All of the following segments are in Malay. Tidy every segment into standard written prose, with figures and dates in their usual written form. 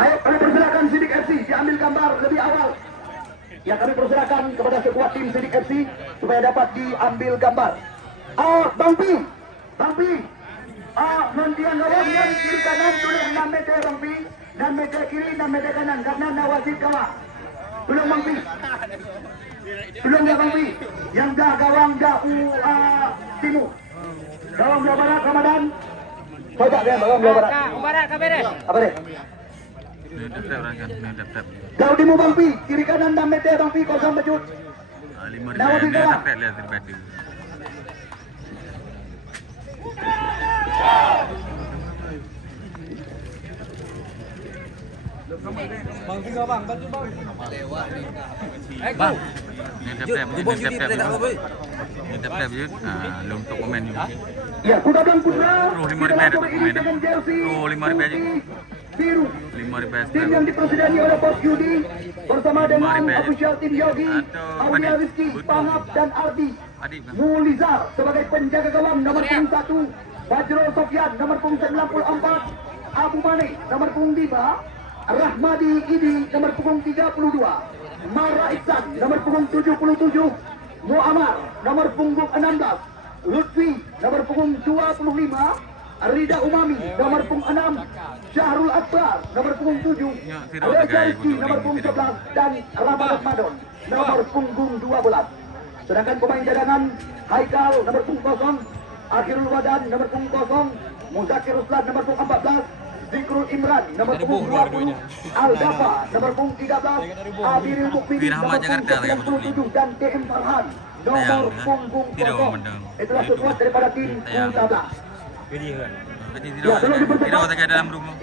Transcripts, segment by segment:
Ayo kami persilakan Sidik FC diambil gambar lebih awal. Ya kami persilakan kepada sekuat tim Sidik FC supaya dapat diambil gambar. Bang Pi, nantian gawang yang kiri kanan tulis 6 meter Bang Pi, 6 meter kiri 6 meter kanan karena Nawazid kawan. Tolong Bang Pi. Tolong ya Bang Pi. Yang dah gawang dah timur. Gawang belah barat Ramadan. Coba dia gawang belah barat. Barat ka beres. Apa deh? Jauh timur Bang Pi, kiri kanan 6 meter Bang Pi kosong bejut. 5 ribu dapat lihat daripada. Bang tinggal bang, bantu bang. Bang, ni tap-tap je. Untuk komen juga. Ya, kuda dan putra. Terus 5 ribu ada komen. Terus 5 ribu aja. Biru. 5 ribu. Tim yang dipresideni oleh Bos Yudi bersama dengan official tim Yogi, Aulia Rizky, Pahap dan Ardi. Mulizar sebagai penjaga gawang nomor punggung 1, Fajrul Sofyan nomor punggung 94, Abu Mane nomor punggung 5, Rahmadi Idi nomor punggung 32, Mara Iksan nomor punggung 77, Muammar nomor punggung 16, Lutfi nomor punggung 25, Rida Umami nomor punggung 6, Syahrul Akbar nomor punggung 7, Reza Rizky nomor punggung 11 dan Ramadan Madon nomor punggung 12. Sedangkan pemain cadangan Haikal nomor punggung 0, Akhirul Wadan nomor punggung 0, Muzakir Ruslan nomor punggung 14, Zikrul Imran nomor punggung 20, Al-Dafa nomor punggung 13, Abiril Mukmin nomor punggung 97 dan TM Farhan nomor punggung 0. Itulah sesuatu daripada tim U13. Tidak ada dalam rumah.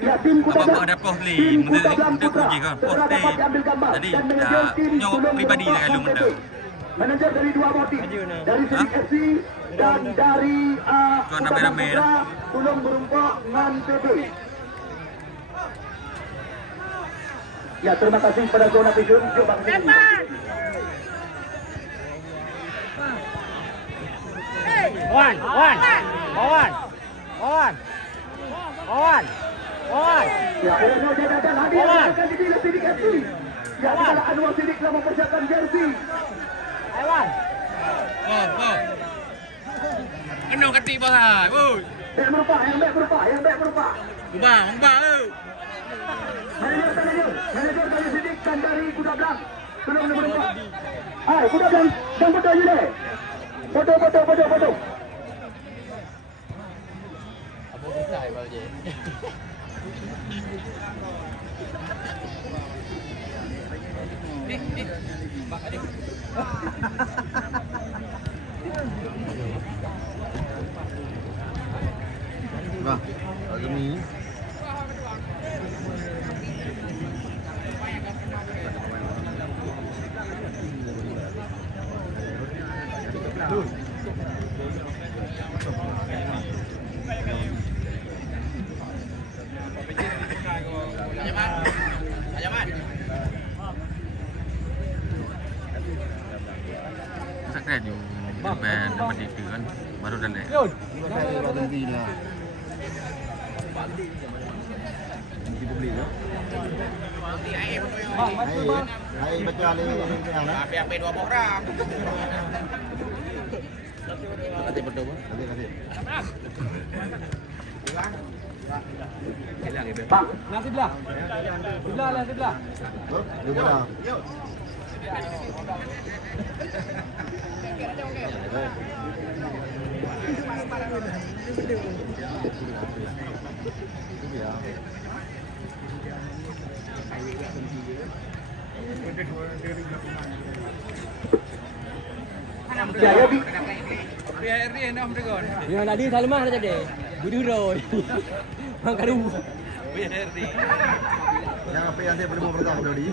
Ya, tim Apa ada posli, untuk kunci kan, posli. Jadi nyok pribadi dengan lu mendang. Manajer dari dua motif, dari Sidik FC dan dari rame-rame Tulung Berumpok Ngan PP. Ya, terima kasih pada zona vision. Kawan. Ya, dan hadir akan dipilih Sidik FC. Ya, adalah Anwar Sidik telah mempersiapkan jersey. Aiwan. Kena ketik bahai. Woi. Yang baik berupa. Ubah. Manajer dari Sidik dan dari Kuda Blang. Belum berubah. Hai, Kuda Blang, dan foto ini deh. Foto. Apa bisa Pak Je? Pak adik. Nah, kami Sakit ju. Band dapat itu kan baru dah leh. Bang, bantu bang. Hai baca ali yang mana? Biar 2 orang. Nanti berdoa. Nanti. Bang, Nah, sebelah. Sebelah. Di mana? ya Yogi. Yang tadi Salmah dah jadi. Berduroi. Bang kadu. Yang apa yang dia boleh mau bertahan dulu di?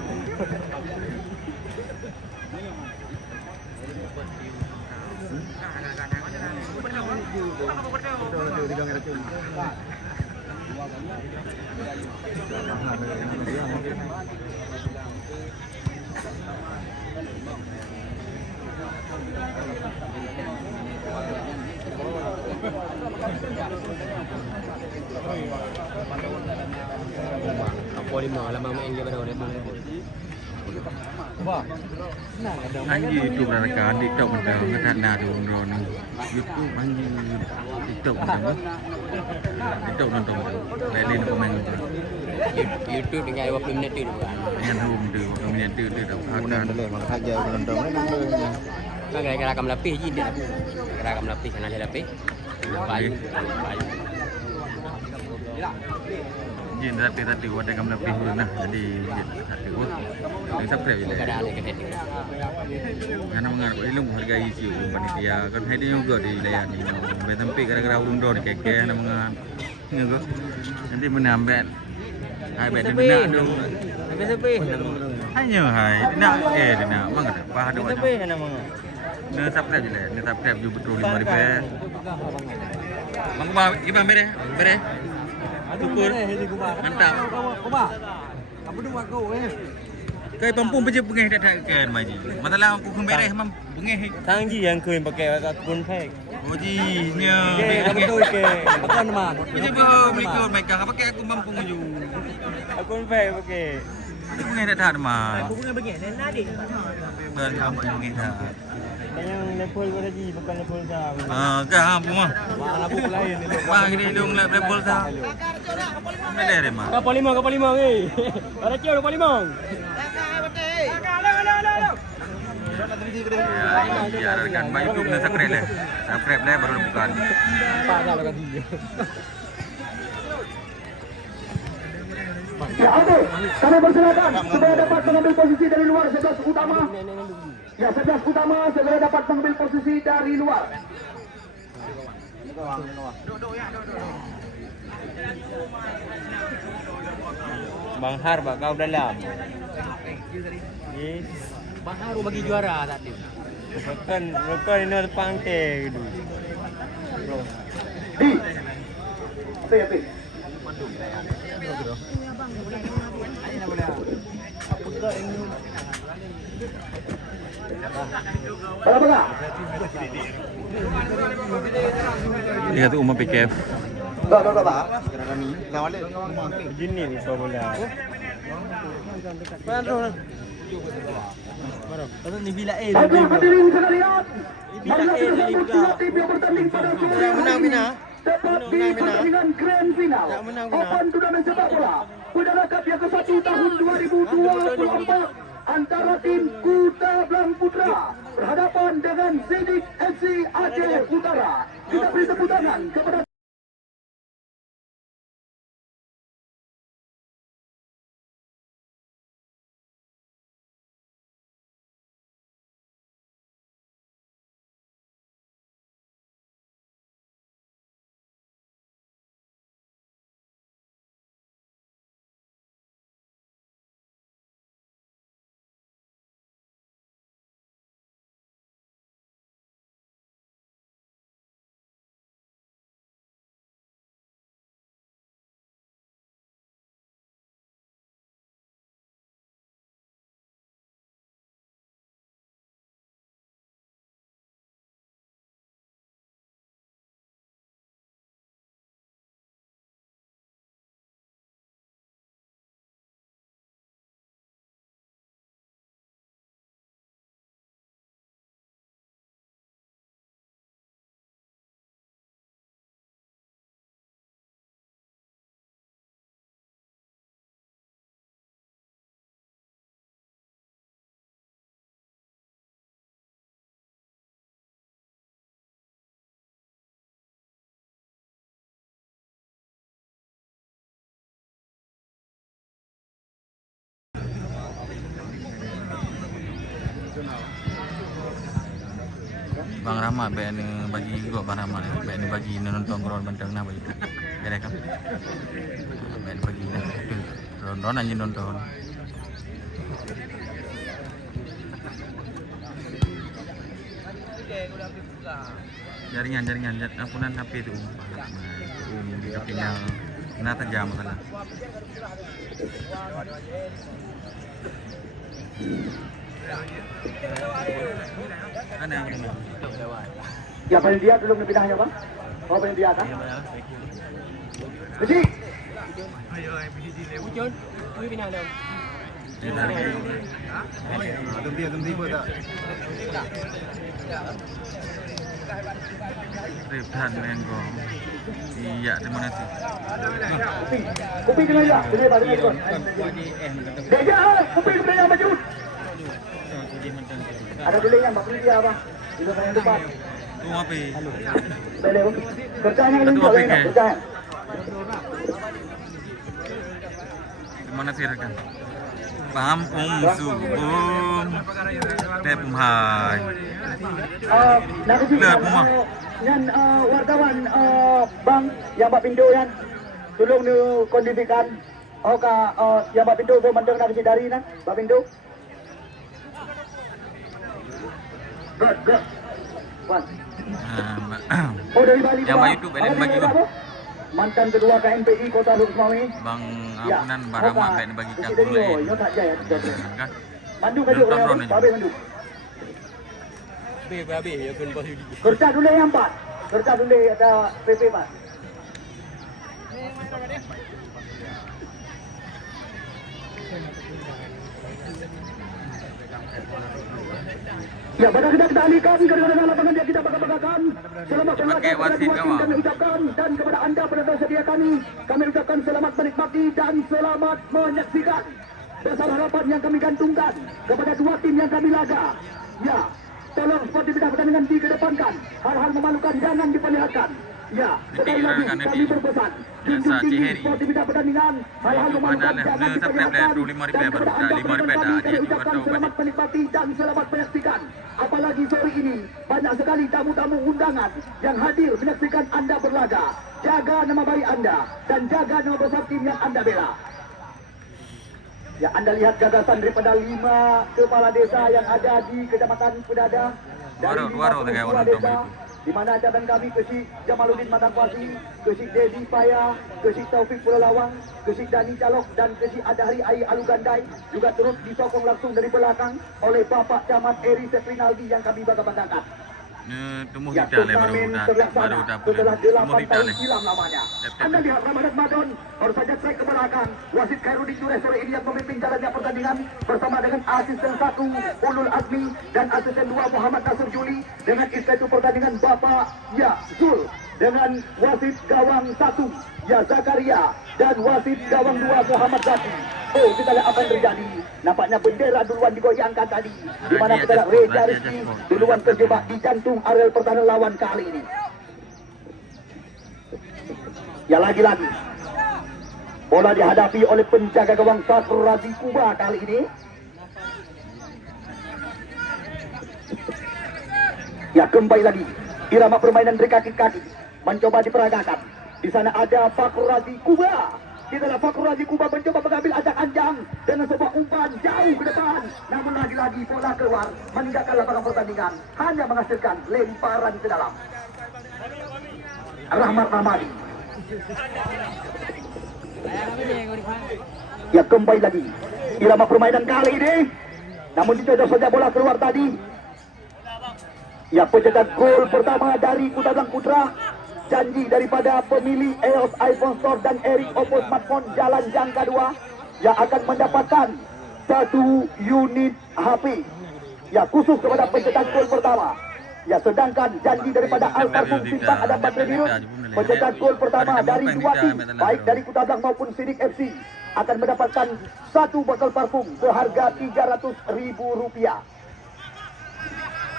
Apa 5 lama main game pada orang. Wah. Senang ada. Anji YouTube rarakan TikTok benda ngadana tu ron. YouTube anji TikTok benda. TikTok nonton. Lain komen tu. YouTube dengan 20 minit tu bukan. Yang room tu 20 minit tu dah Kemudian akan. boleh makan aja nonton boleh. Kan gara-gara kamu lapis je dia. Gara-gara kamu lapis kan ada lapis. Baik. Jin tapi ada kamu lebih dulu nah. Jadi satu pun. Ini subscribe je. Ada ada kata dia. Karena mengarap ilmu hargai isu panitia kan hari juga dilayani. Betempi gara-gara undo ni keke na mga ngago. Nanti menambah. Hai bet benda tu. Tapi sepi. Hanya hai nak nak mang ada bah ada Sepi kan nama. Ni subscribe je lah. Ni subscribe je betul 5 ribu. Mang ba iba mere. Syukur. Mantap. Apa tu buat kau Kai pampung peje pengeh tak kan maji. Masalah aku beres mam pengeh. Tangji yang kau pakai akun fake. Oji nya. Kamu tu ke? Akun mana? Peje bah berikut mereka pakai aku mampu ju. Akun fake pakai. Pengeh tak mah. Aku punya bagian dan nadi. Ber kampung pengeh tak. Yang level tadi bukan level dah. Gam mah. Mana buku lain ni. Wah gini dong level dah. Mele mah. Kapal 5 eh. Ada cium kapal 5. Ya, rekan baik YouTube dan subscribe lah. Subscribe lah baru buka ni. Pagal lagi. Ya, oke. Kami persilakan supaya dapat mengambil posisi dari luar 11 utama. Ya, 11 utama segera dapat mengambil posisi dari luar. Bang Har kau dalam. Yes. Bang Har bagi juara tadi. Bukan ini ada pangke gitu. Di. Apa? Dia kata umah PKF. Tak. Kira kami kawan dia rumah. Begini ni so bola. Baru ni bila Baiklah hadirin sekalian. Bila Marilah kita sambut dua tim yang bertanding pada sore hari ini. Tepat di pertandingan Grand Final Open Turnamen Sepak Bola Perdana Cup yang ke-1 tahun 2024 antara tim Kuta Blang Putra berhadapan dengan Sidik FC Aceh Utara. Kita beri tepuk tangan kepada Bang Rahmat baik ni bagi juga Bang Rahmat baik ni bagi nonton ground bentang nah bagi tu. Kira kan. Baik bagi dah tu. Ron aja nonton. Jaringan ampunan HP tu. Di HP-nya kena tajam masalah. Ada. Ya paling dia dulu pindahannya bang. Oh paling dia kan? Besi. Ucun, ini pinang dah. Tentu pun tak. Reban mengko. Iya, terima kasih. Kopi dengan ya, boleh balik ikut. Deja, kopi dengan yang maju. Ada delay yang bakal dia apa? Di depan depan. Tu api. Boleh. Kerjanya ini boleh enggak? Kerja. Terima kasih rekan. Pampung Subum. Tepung Hai. Nak sini. Lihat rumah. Yan wartawan bang yang Pak Pindo yan. Tolong ni kondisikan. Oka yang Pak Pindo po mandang nak dari na. Pak Pindo. Good. Wan. Oh dari Bali. Yang Pak YouTube ada bagi tu. Mantan kedua KMPI Kota Lukmawi. Bang Ampunan Barama baik bagi kat Yo Kuala. tak jaya. Kan? Mandu kaju. Babe mandu. Habis ya pun baju. Kerja dulu yang 4. Kerja dulu ada PP Pak. Ya, pada kita alihkan ke lapangan yang kita banggakan. Selamat Pakai wasit kawal. kami ucapkan dan kepada anda penonton setia kami ucapkan selamat menikmati dan selamat menyaksikan. Besar harapan yang kami gantungkan kepada dua tim yang kami laga. Ya, tolong sportivitas pertandingan dikedepankan. Hal-hal memalukan jangan diperlihatkan. Ya, sekali lagi kami berpesan. Junjung tinggi sportivitas pertandingan. Hal-hal memalukan jangan diperlihatkan. Dan kepada anda penonton kami ucapkan selamat menikmati dan selamat menyaksikan. Apalagi sore ini banyak sekali tamu-tamu undangan yang hadir menyaksikan anda berlaga. Jaga nama baik anda dan jaga nama besar tim yang anda bela. Ya, anda lihat gagasan daripada 5 kepala desa yang ada di Kecamatan Pedada dari 5 kepala desa, di mana cadangan kami Kesik Jamaluddin Matangkuasi, Kesik Dedi Paya, Kesik Taufik Pulalawang, Kesik Dani Calok dan Kesik Adahri Ai Alugandai juga turut disokong langsung dari belakang oleh Bapak Camat Eri Seprinaldi yang kami bangga-banggakan. Tumuh Ya, kita le turnamen baru terlaksana setelah Tumuh 8 kita tahun le. silam namanya. Anda lihat Ramadan Madon baru saja track ke belakang. Wasit Khairudin Jures sore ini yang memimpin jalannya pertandingan bersama dengan asisten 1 Ulul Azmi dan asisten 2 Muhammad Nasir Juli dengan inspektur pertandingan Bapak Zul dengan wasit gawang 1 Zakaria dan wasit gawang 2 Muhammad Zaki. Oh, kita lihat apa yang terjadi. Nampaknya bendera duluan digoyangkan tadi. Di mana kita lihat Reza Rizky duluan terjebak di jantung areal pertahanan lawan kali ini. Ya, lagi-lagi bola dihadapi oleh penjaga gawang Fakhur Razi Kuba kali ini. Ya, kembali lagi irama permainan dari kaki-kaki mencoba diperagakan. Di sana ada Fakhur Razi Kuba. Di dalam Fakhur Razi Kuba mencoba mengambil acak anjang dengan sebuah umpan jauh ke depan. Namun lagi-lagi bola keluar meninggalkan lapangan pertandingan, hanya menghasilkan lemparan ke dalam. Rahmat Ramadi. Ya, kembali lagi irama permainan kali ini. Namun dicocok saja bola keluar tadi. Ya, pencetak gol pertama dari Kuta Blang Putra. Janji daripada pemilik EOS iPhone Store dan Eric Oppo Smartphone jalan jangka 2 yang akan mendapatkan 1 unit HP. Ya, khusus kepada pencetak gol pertama. Ya, sedangkan janji daripada Alparfum Simpang ada baterai biru. Pencetak gol pertama dari 2 tim, baik dari Kuta Blang maupun Sidik FC, akan mendapatkan 1 botol parfum seharga Rp300.000.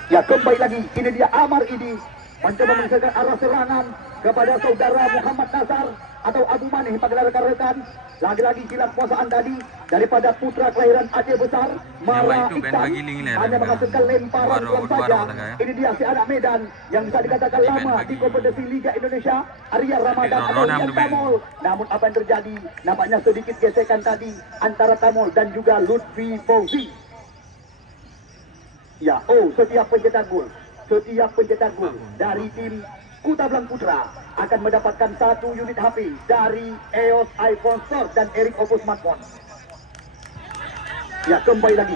Ya, kembali lagi, ini dia Amar Idi mencoba mengeserkan arah serangan kepada saudara Muhammad Nazar atau Abu Manih panggilan rekan-rekan. Lagi-lagi kilat kuasaan tadi daripada putra kelahiran Aceh Besar Mara Iksan hanya menghasilkan lemparan yang saja. Ini dia si anak Medan yang bisa dikatakan lama di kompetisi Liga Indonesia, Arya Ramadan atau Rian Tamol. Namun apa yang terjadi? Nampaknya sedikit gesekan tadi antara Tamol dan juga Lutfi Fauzi. Ya, setiap pencetak gol dari tim Kuta Blang Putra akan mendapatkan 1 unit HP dari EOS iPhone Store dan Eric Oppo Smartphone. Ya, kembali lagi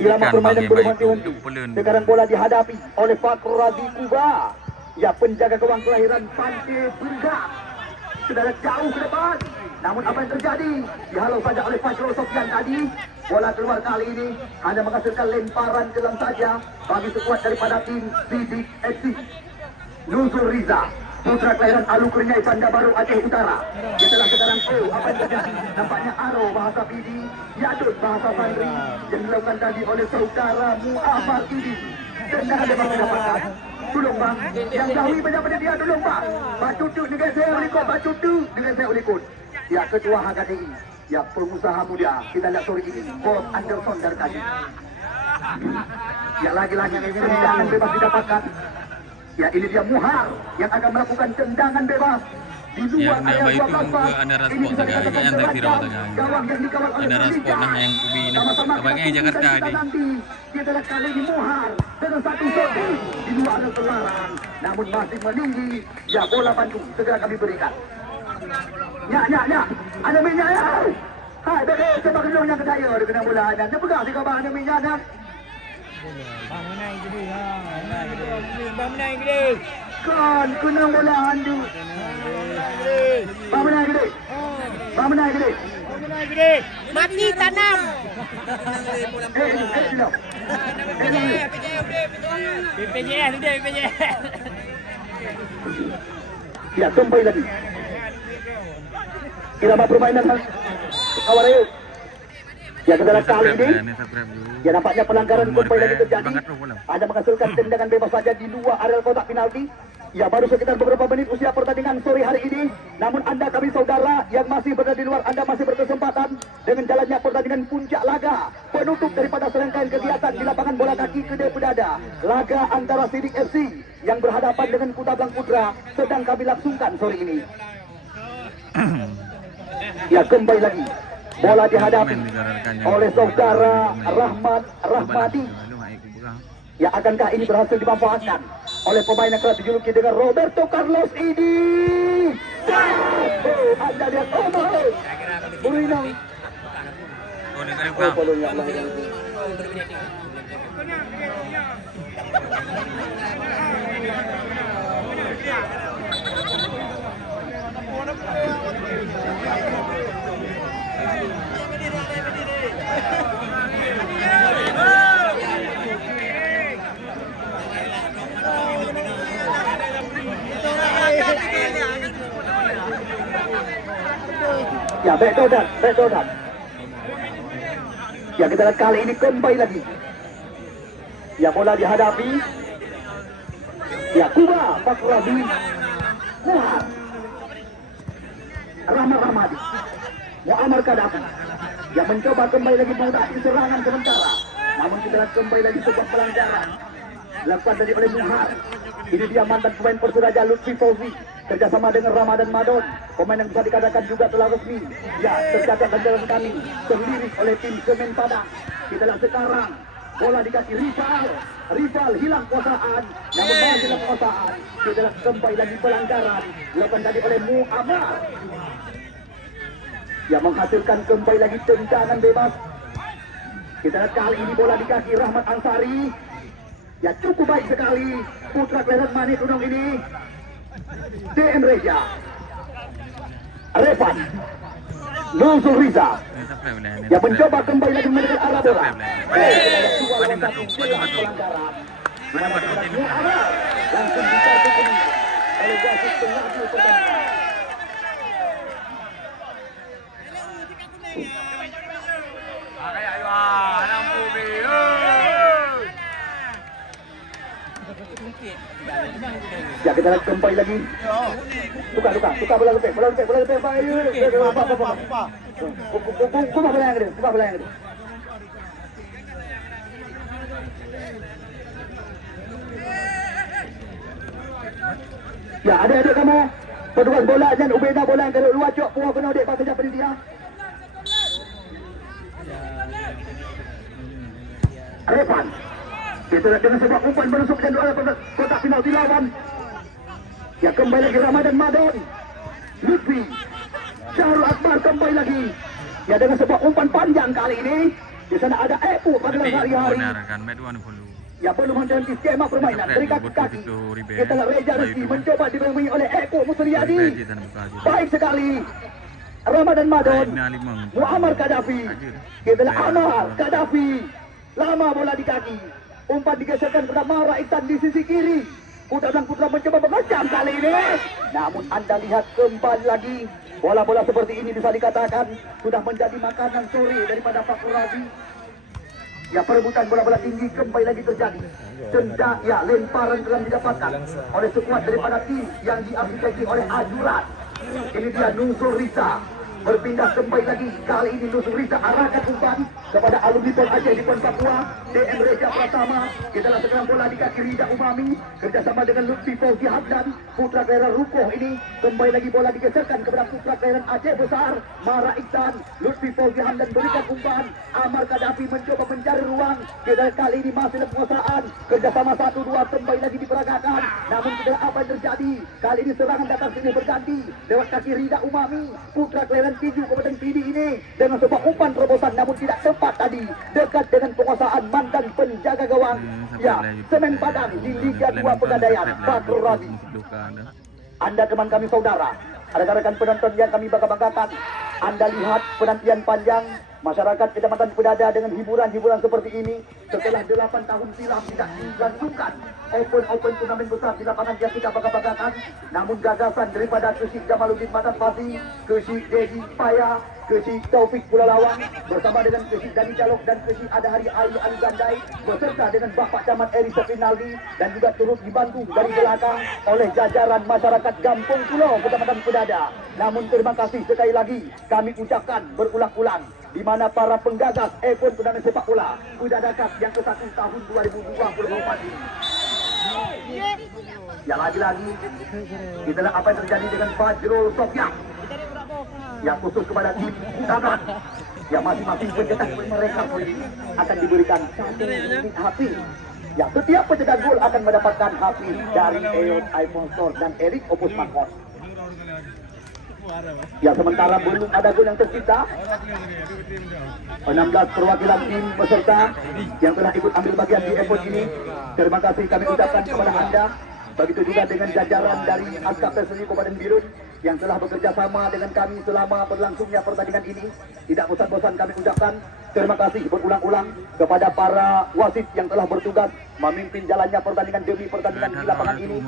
irama permainan berhenti-henti. Sekarang bola dihadapi oleh Fakhur Razi Kuba. Ya, penjaga gawang kelahiran Pantai Bergan. sudah jauh ke depan. Namun apa yang terjadi? Dihalau saja oleh Fajrul Sofyan tadi. Bola keluar kali ini hanya menghasilkan lemparan ke dalam saja bagi sekuat daripada tim Sidik FC. Nuzul Riza, putra kelahiran Alu Kurniai Bandar Baru Aceh Utara. Dia telah sekarang apa yang terjadi? Nampaknya Aro bahasa Pidi, Yadut bahasa Sandri yang dilakukan tadi oleh saudara Muammar Idi. Tendangan dia mendapatkan. Tolong bang, yang jauhi banyak pada dia, tolong bang. Batutu dengan saya ulikut, batutu dengan saya ulikut. Ya, ketua HKDI, ya pengusaha muda, kita lihat sore ini, Bob Anderson dari tadi. Ya lagi-lagi tendangan bebas didapatkan. Ya ini dia Muhar yang akan melakukan tendangan bebas. Di luar area 12 pas. Ini bisa dikatakan gawang yang dikawal oleh Persija. Sama-sama yang Jakarta ini. Nanti kita lihat kali ini Muhar dengan satu shot di luar ada terlarang. Namun masih meninggi. Ya bola Bandung segera kami berikan. Ya. Ada minyak ya. Hai, bebe, coba kedua yang kedaya dia kena bola. Dan dia pegang si kabar ada minyak dan. Bang menang gede ha. Bang menang gede. Kan kena bola handu. Bang menang gede. Bang menang gede. Menang gede. Mati tanam. PPJS sudah PPJS. Ya, kembali lagi. Irama permainan Kawarayus. Ya, kedua kali ini. Ya, nampaknya pelanggaran kembali lagi terjadi. Ada menghasilkan tendangan bebas saja di luar area kotak penalti. Ya, baru sekitar beberapa menit usia pertandingan sore hari ini. Namun anda kami saudara yang masih berada di luar, anda masih berkesempatan dengan jalannya pertandingan puncak laga penutup daripada serangkaian kegiatan di lapangan bola kaki Kedai Pedada. Laga antara Sidik FC yang berhadapan dengan Kuta Blang Putra sedang kami langsungkan sore ini. Ya, kembali lagi. Bola dihadapi oleh saudara Rahmat Rahmadi. Ya, akankah ini berhasil dimanfaatkan oleh pemain yang kerap dijuluki dengan Roberto Carlos ini? Anda lihat, Burinang. Ya, back Dodan. Ya, kita lihat kali ini kembali lagi. Ya, bola dihadapi. Ya, Kuba Fakrabi. Muhar. Rahmat Rahmadi. Muammar Kadafi. Ya, mencoba kembali lagi menguasai serangan sementara. Namun kita lihat kembali lagi sebuah pelanggaran dilakukan tadi oleh Muhar. Ini dia mantan pemain Persiraja Lutfi Fauzi kerjasama dengan Ramadan Madon, pemain yang bisa dikatakan juga telah resmi. Ya, tercatat dan jalan kami terlirik oleh tim Semen Padang. Kita lihat sekarang bola di kaki rival hilang kuasaan, namun masih hilang kuasaan. Kita lihat kembali lagi pelanggaran dilakukan tadi oleh Muammar yang menghasilkan kembali lagi tendangan bebas. Kita lihat kali ini bola di kaki Rahmat Ansari. Ya, cukup baik sekali putra kelahiran Mani Gunung ini. DM Reja, Revan, Nuzul Riza yang mencoba kembali lagi menekan arah bola. Langsung dikartukan oleh wasit pengambil pertandingan. Ya, kita lihat kembali lagi. Tukar bola lepek. Kuba bola yang gede. Ya, adik-adik kamu petugas bola dan ubeda bola yang kalau luar cok puas kena adik pasal siapa dia. Revan. Kita lihat dengan sebuah umpan menusuk dan doa kotak penalti lawan. Ya, kembali lagi Ramadan Madon. Lutfi Syahrul Akbar kembali lagi. Ya, dengan sebuah umpan panjang kali ini. Di sana ada Epu pada hari-hari. Ya belum menjalani skema permainan dari kaki-kaki. Kita Reza Rizki mencoba dibermain oleh Eko Musriyadi. Baik sekali. Ramadan Madon, Muammar Gaddafi. Kita Ammar Gaddafi. Lama bola di kaki. Umpan digeserkan kepada Mara Iksan di sisi kiri. Kuda dan Putra mencoba mengecam kali ini. Namun Anda lihat kembali lagi. Bola-bola seperti ini bisa dikatakan sudah menjadi makanan sore daripada Fakhur Razi. Ya, perebutan bola-bola tinggi kembali lagi terjadi. Tendang, ya, lemparan telah didapatkan oleh sekuat daripada tim yang diarsiteki oleh Ajuran. Ini dia Nusur Risa. Berpindah kembali lagi. Kali ini Nusur Risa arahkan umpan kepada alumni Pol Aceh di Pon Papua. DM Reza Pratama. Kita lah sekarang bola di kaki Rida Umami. Kerjasama dengan Lutfi Fauzi Hamdan. Putra kelahiran Rukoh ini. Kembali lagi bola digeserkan kepada putra kelahiran Aceh Besar. Mara Iksan. Lutfi Fauzi Hamdan berikan umpan. Ammar Gaddafi mencoba mencari ruang. Kita kali ini masih dalam penguasaan. Kerjasama 1-2 kembali lagi diperagakan. Namun kita apa yang terjadi? Kali ini serangan datang sini berganti. Lewat kaki Rida Umami. Putra kelahiran Tinju Kabupaten Pidi ini. Dengan sebuah umpan terobosan namun tidak tepat tadi. Dekat dengan penguasaan mantan penjaga gawang. Ya, Semen Padang di Liga 2 Pegadaian. Fakhur Razi. Anda teman kami saudara. Ada rekan penonton yang kami bangga-banggakan. Anda lihat penantian panjang masyarakat Kecamatan Pedada dengan hiburan-hiburan seperti ini setelah 8 tahun silam tidak dilangsungkan open turnamen besar di lapangan yang kita bangga-banggakan. Namun gagasan daripada Kesyik Jamaluddin Matan Fasi, Kesyik Dedi Paya, Kesyik Taufik Pulalawang bersama dengan Kesyik Dani Calok dan Kesyik Adahari Ali Gandai beserta dengan Bapak Camat Eri Sepinaldi dan juga turut dibantu dari belakang oleh jajaran masyarakat Gampung Pulau Kecamatan Pedada. Namun terima kasih sekali lagi kami ucapkan berulang-ulang di mana para penggagas event turnamen sepak bola Pedada Cup yang ke-1 tahun 2024 ini. Ya, lagi-lagi kita lihat apa yang terjadi dengan Fajrul Sofyan yang khusus kepada tim Tabrak yang masing-masing pencetak mereka akan diberikan 1 unit HP. Ya, setiap pencetak gol akan mendapatkan HP dari EOS iPhone Store dan Erik Opus Smartphone. Ya, sementara belum ada gol yang tercipta. 16 perwakilan tim peserta yang telah ikut ambil bagian di event ini. Terima kasih kami ucapkan kepada Anda. Begitu juga dengan jajaran dari Askap Perseni Kabupaten Birun yang telah bekerja sama dengan kami selama berlangsungnya pertandingan ini. Tidak bosan-bosan kami ucapkan terima kasih berulang-ulang kepada para wasit yang telah bertugas memimpin jalannya pertandingan demi pertandingan di lapangan ini.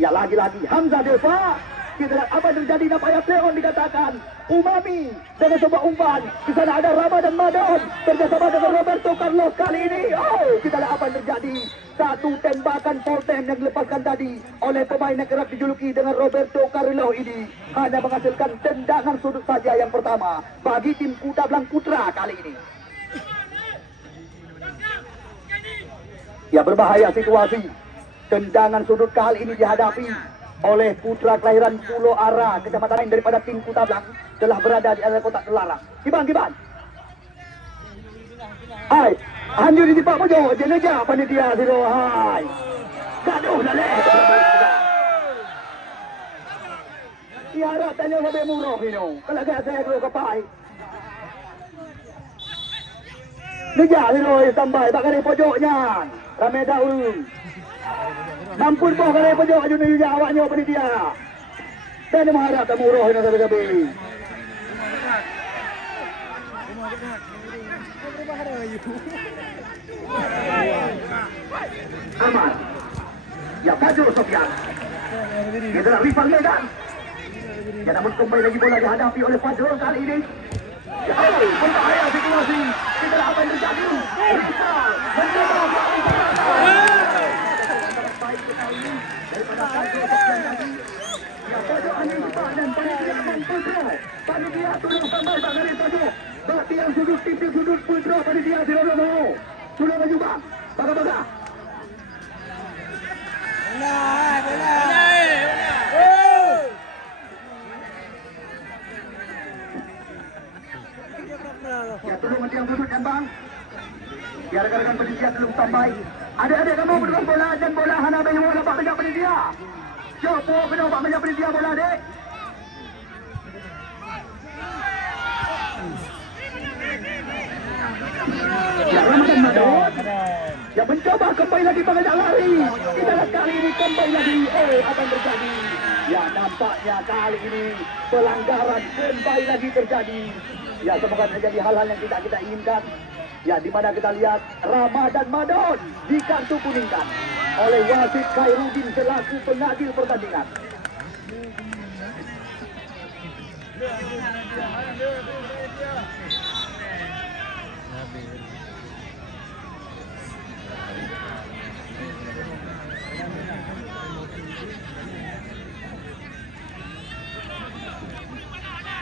Ya, lagi-lagi Hamzah Deva. Kita lihat apa yang terjadi. Napaya Leon dikatakan Umami dengan sebuah umpan. Di sana ada Ramadan Madon kerjasama dengan Roberto Carlos kali ini. Oh, kita lihat apa yang terjadi. Satu tembakan Fortem yang dilepaskan tadi oleh pemain yang kerap dijuluki dengan Roberto Carlos ini hanya menghasilkan tendangan sudut saja yang pertama bagi tim Kuda Blang Putra kali ini. Ya, berbahaya situasi. Tendangan sudut kali ini dihadapi oleh putra kelahiran Pulau Ara, kecamatan lain daripada tim Kuta Blang telah berada di area kotak terlarang. Kiban. Hai, anjur di Pak Mojo, jeneja panitia zero. Hai. Gaduh lale. Tiara tanya lebih murah ini. Kalau gak saya dulu kepai. Neja zero tambah bakal pojoknya. Ramai daun. Nampun po kali po jo ajun ni awak nyo panitia. Dan mengharap tamuroh na gabi-gabi. Aman. Ya, Fajrul Sofyan. Dia telah rival medan. Ya, namun kembali lagi bola dihadapi oleh Fajrul kali ini. Ya, berbahaya situasi. Kita apa yang terjadi? Rival mencoba daripada Fajrul Sofyan tadi. Ya, pojok angin cepat dan panitia akan Putra. Panitia sudah sampai dari pojok. Bagian sudut titik sudut Putra panitia tidak mau. Sudah maju bang. Baga-baga. Ya, tolong yang sudut kan bang. Ya, rekan-rekan panitia belum sampai. Adik-adik kamu berdua bola dan bola hana bayu bola pak banyak panitia. Coba kena pak banyak panitia bola adik. Ya, Ramadan Madon. Yang mencoba kembali lagi mengajak lari. Kita lihat kali ini kembali lagi. Apa yang terjadi? Ya, nampaknya kali ini pelanggaran kembali lagi terjadi. Ya, semoga terjadi hal-hal yang tidak kita inginkan. Ya, di mana kita lihat Ramadan Madon di kartu kuningkan oleh wasit Khairuddin selaku pengadil pertandingan.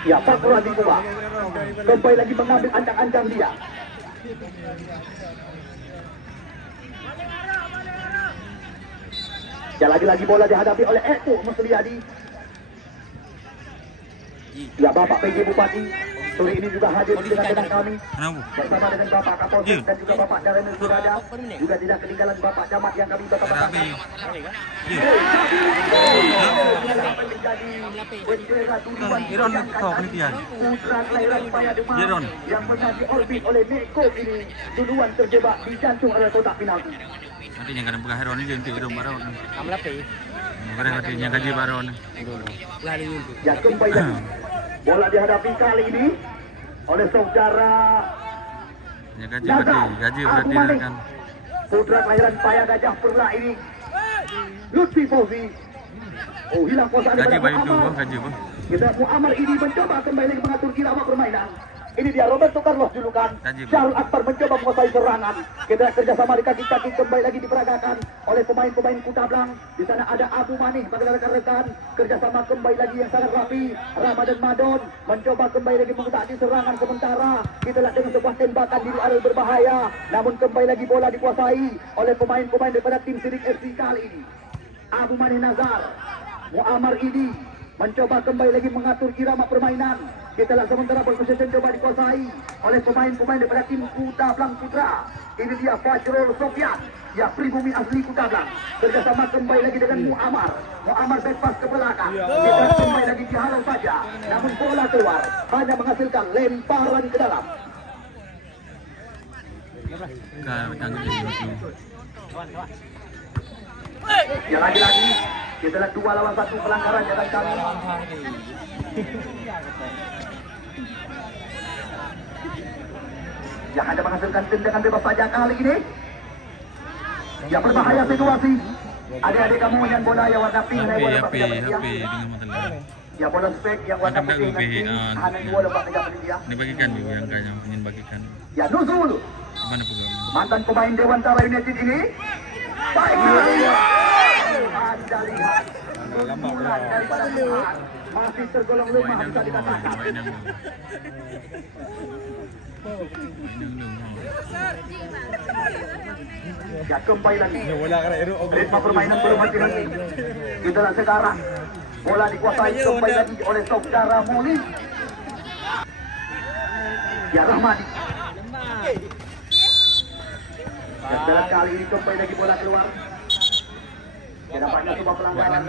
Ya, Pak Radi Kuba kembali lagi mengambil ancang-ancang dia. Ya, lagi-lagi bola dihadapi oleh Eko Musliadi. Ya, Bapak PJ Bupati sore ini juga hadir di tengah-tengah kami bersama dengan Bapak Kapolsek dan juga Bapak Daremil Surada. Juga tidak ketinggalan Bapak Camat yang kami bapak-bapak. Iron kau penelitian. Putra kelahiran Payademan yang pernah diorbit oleh Neko ini duluan terjebak di jantung area kotak penalti. Nanti yang kadang pegang Heron ini jadi hidung baron. Kamu lapis. Kadang nanti yang gaji baron. Lari itu. Ya, kembali lagi bola dihadapi kali ini oleh saudara Yang gaji berarti kan. putra kelahiran Paya Gajah Perla ini Lutfi Fauzi. Oh, hilang kuasa Gaji baik tu, gaji apa? Kita Muammar ini mencoba kembali lagi mengatur irama permainan. Ini dia Roberto Carlos julukan. Syahrul Akbar mencoba menguasai serangan. Kita kerjasama di kaki-kaki kembali lagi diperagakan oleh pemain-pemain Kutablang. Di sana ada Abu Manih bagi rekan-rekan. Kerjasama kembali lagi yang sangat rapi. Ramadan Madon mencoba kembali lagi menguasai serangan sementara. Kita lihat dengan sebuah tembakan diri area berbahaya. Namun kembali lagi bola dikuasai oleh pemain-pemain daripada tim Sidik FC kali ini. Abu Manih Nazar, Muammar Idi mencoba kembali lagi mengatur irama permainan. Kita lihat sementara possession coba dikuasai oleh pemain-pemain daripada tim Kutablang Putra. Ini dia Fajrul Sofyan, ya pribumi asli Kutablang. Kerjasama kembali lagi dengan Muammar. Muammar backpass ke belakang. Kita kembali lagi dihalau saja. Namun bola keluar, hanya menghasilkan lemparan ke dalam. Ya, lagi-lagi kita lihat 2 lawan 1 pelanggaran jalan kami. Yang hanya menghasilkan tendangan bebas saja kali ini. Ya, berbahaya situasi. Adik-adik kamu yang bola yang warna pink dan bola HP dengan mata. Ya, bola spek yang warna putih dan pink hanya dua lembak megang dia. Ini bagikan juga yang kaya ingin bagikan. Ya, Nuzul Mana program? mantan pemain Dewantara United ini. Baik. Anda lihat sundulan daripada Tuhan masih tergolong lemah bisa dikatakan. Ya, kembali lagi. Ritme permainan belum hati-hati. Kita lihat sekarang bola dikuasai kembali lagi oleh saudara Muli. Ya, Rahmadi. Ya, dalam kali ini kembali lagi bola keluar. Ya, nampaknya sebuah pelanggaran.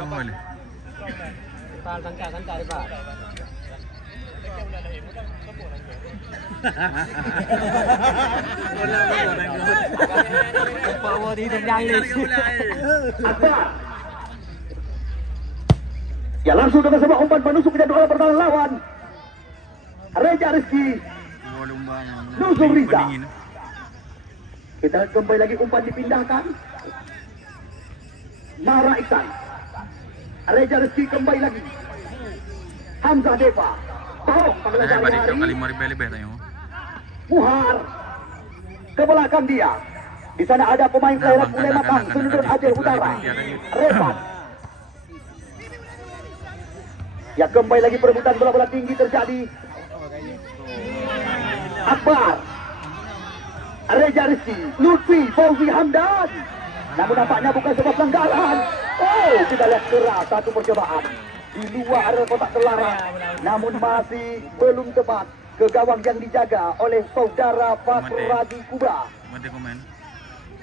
Pak, santai Pak. Bawa di tendang ni. Akbar. Ya, langsung dengan sebuah umpan menusuk ke jadwal pertahanan lawan. Reja Rizky. Nuzul Riza. Kita lihat kembali lagi umpan dipindahkan. Mara Iksan. Reja Rizky kembali lagi. Hamzah Deva. Tolong panggilan hari. Muhar. Ke belakang dia. Di sana ada pemain kelahiran Ulemakang, Sundur Aceh Utara. Revan. Ya, kembali lagi perebutan bola-bola tinggi terjadi. Akbar. Reja Rizky, Lutfi, Fauzi Hamdan. Namun nampaknya bukan sebuah pelanggaran. Oh, kita lihat keras satu percobaan di luar area kotak terlarang. Namun masih belum tepat ke gawang yang dijaga oleh saudara Fakradi Kubra.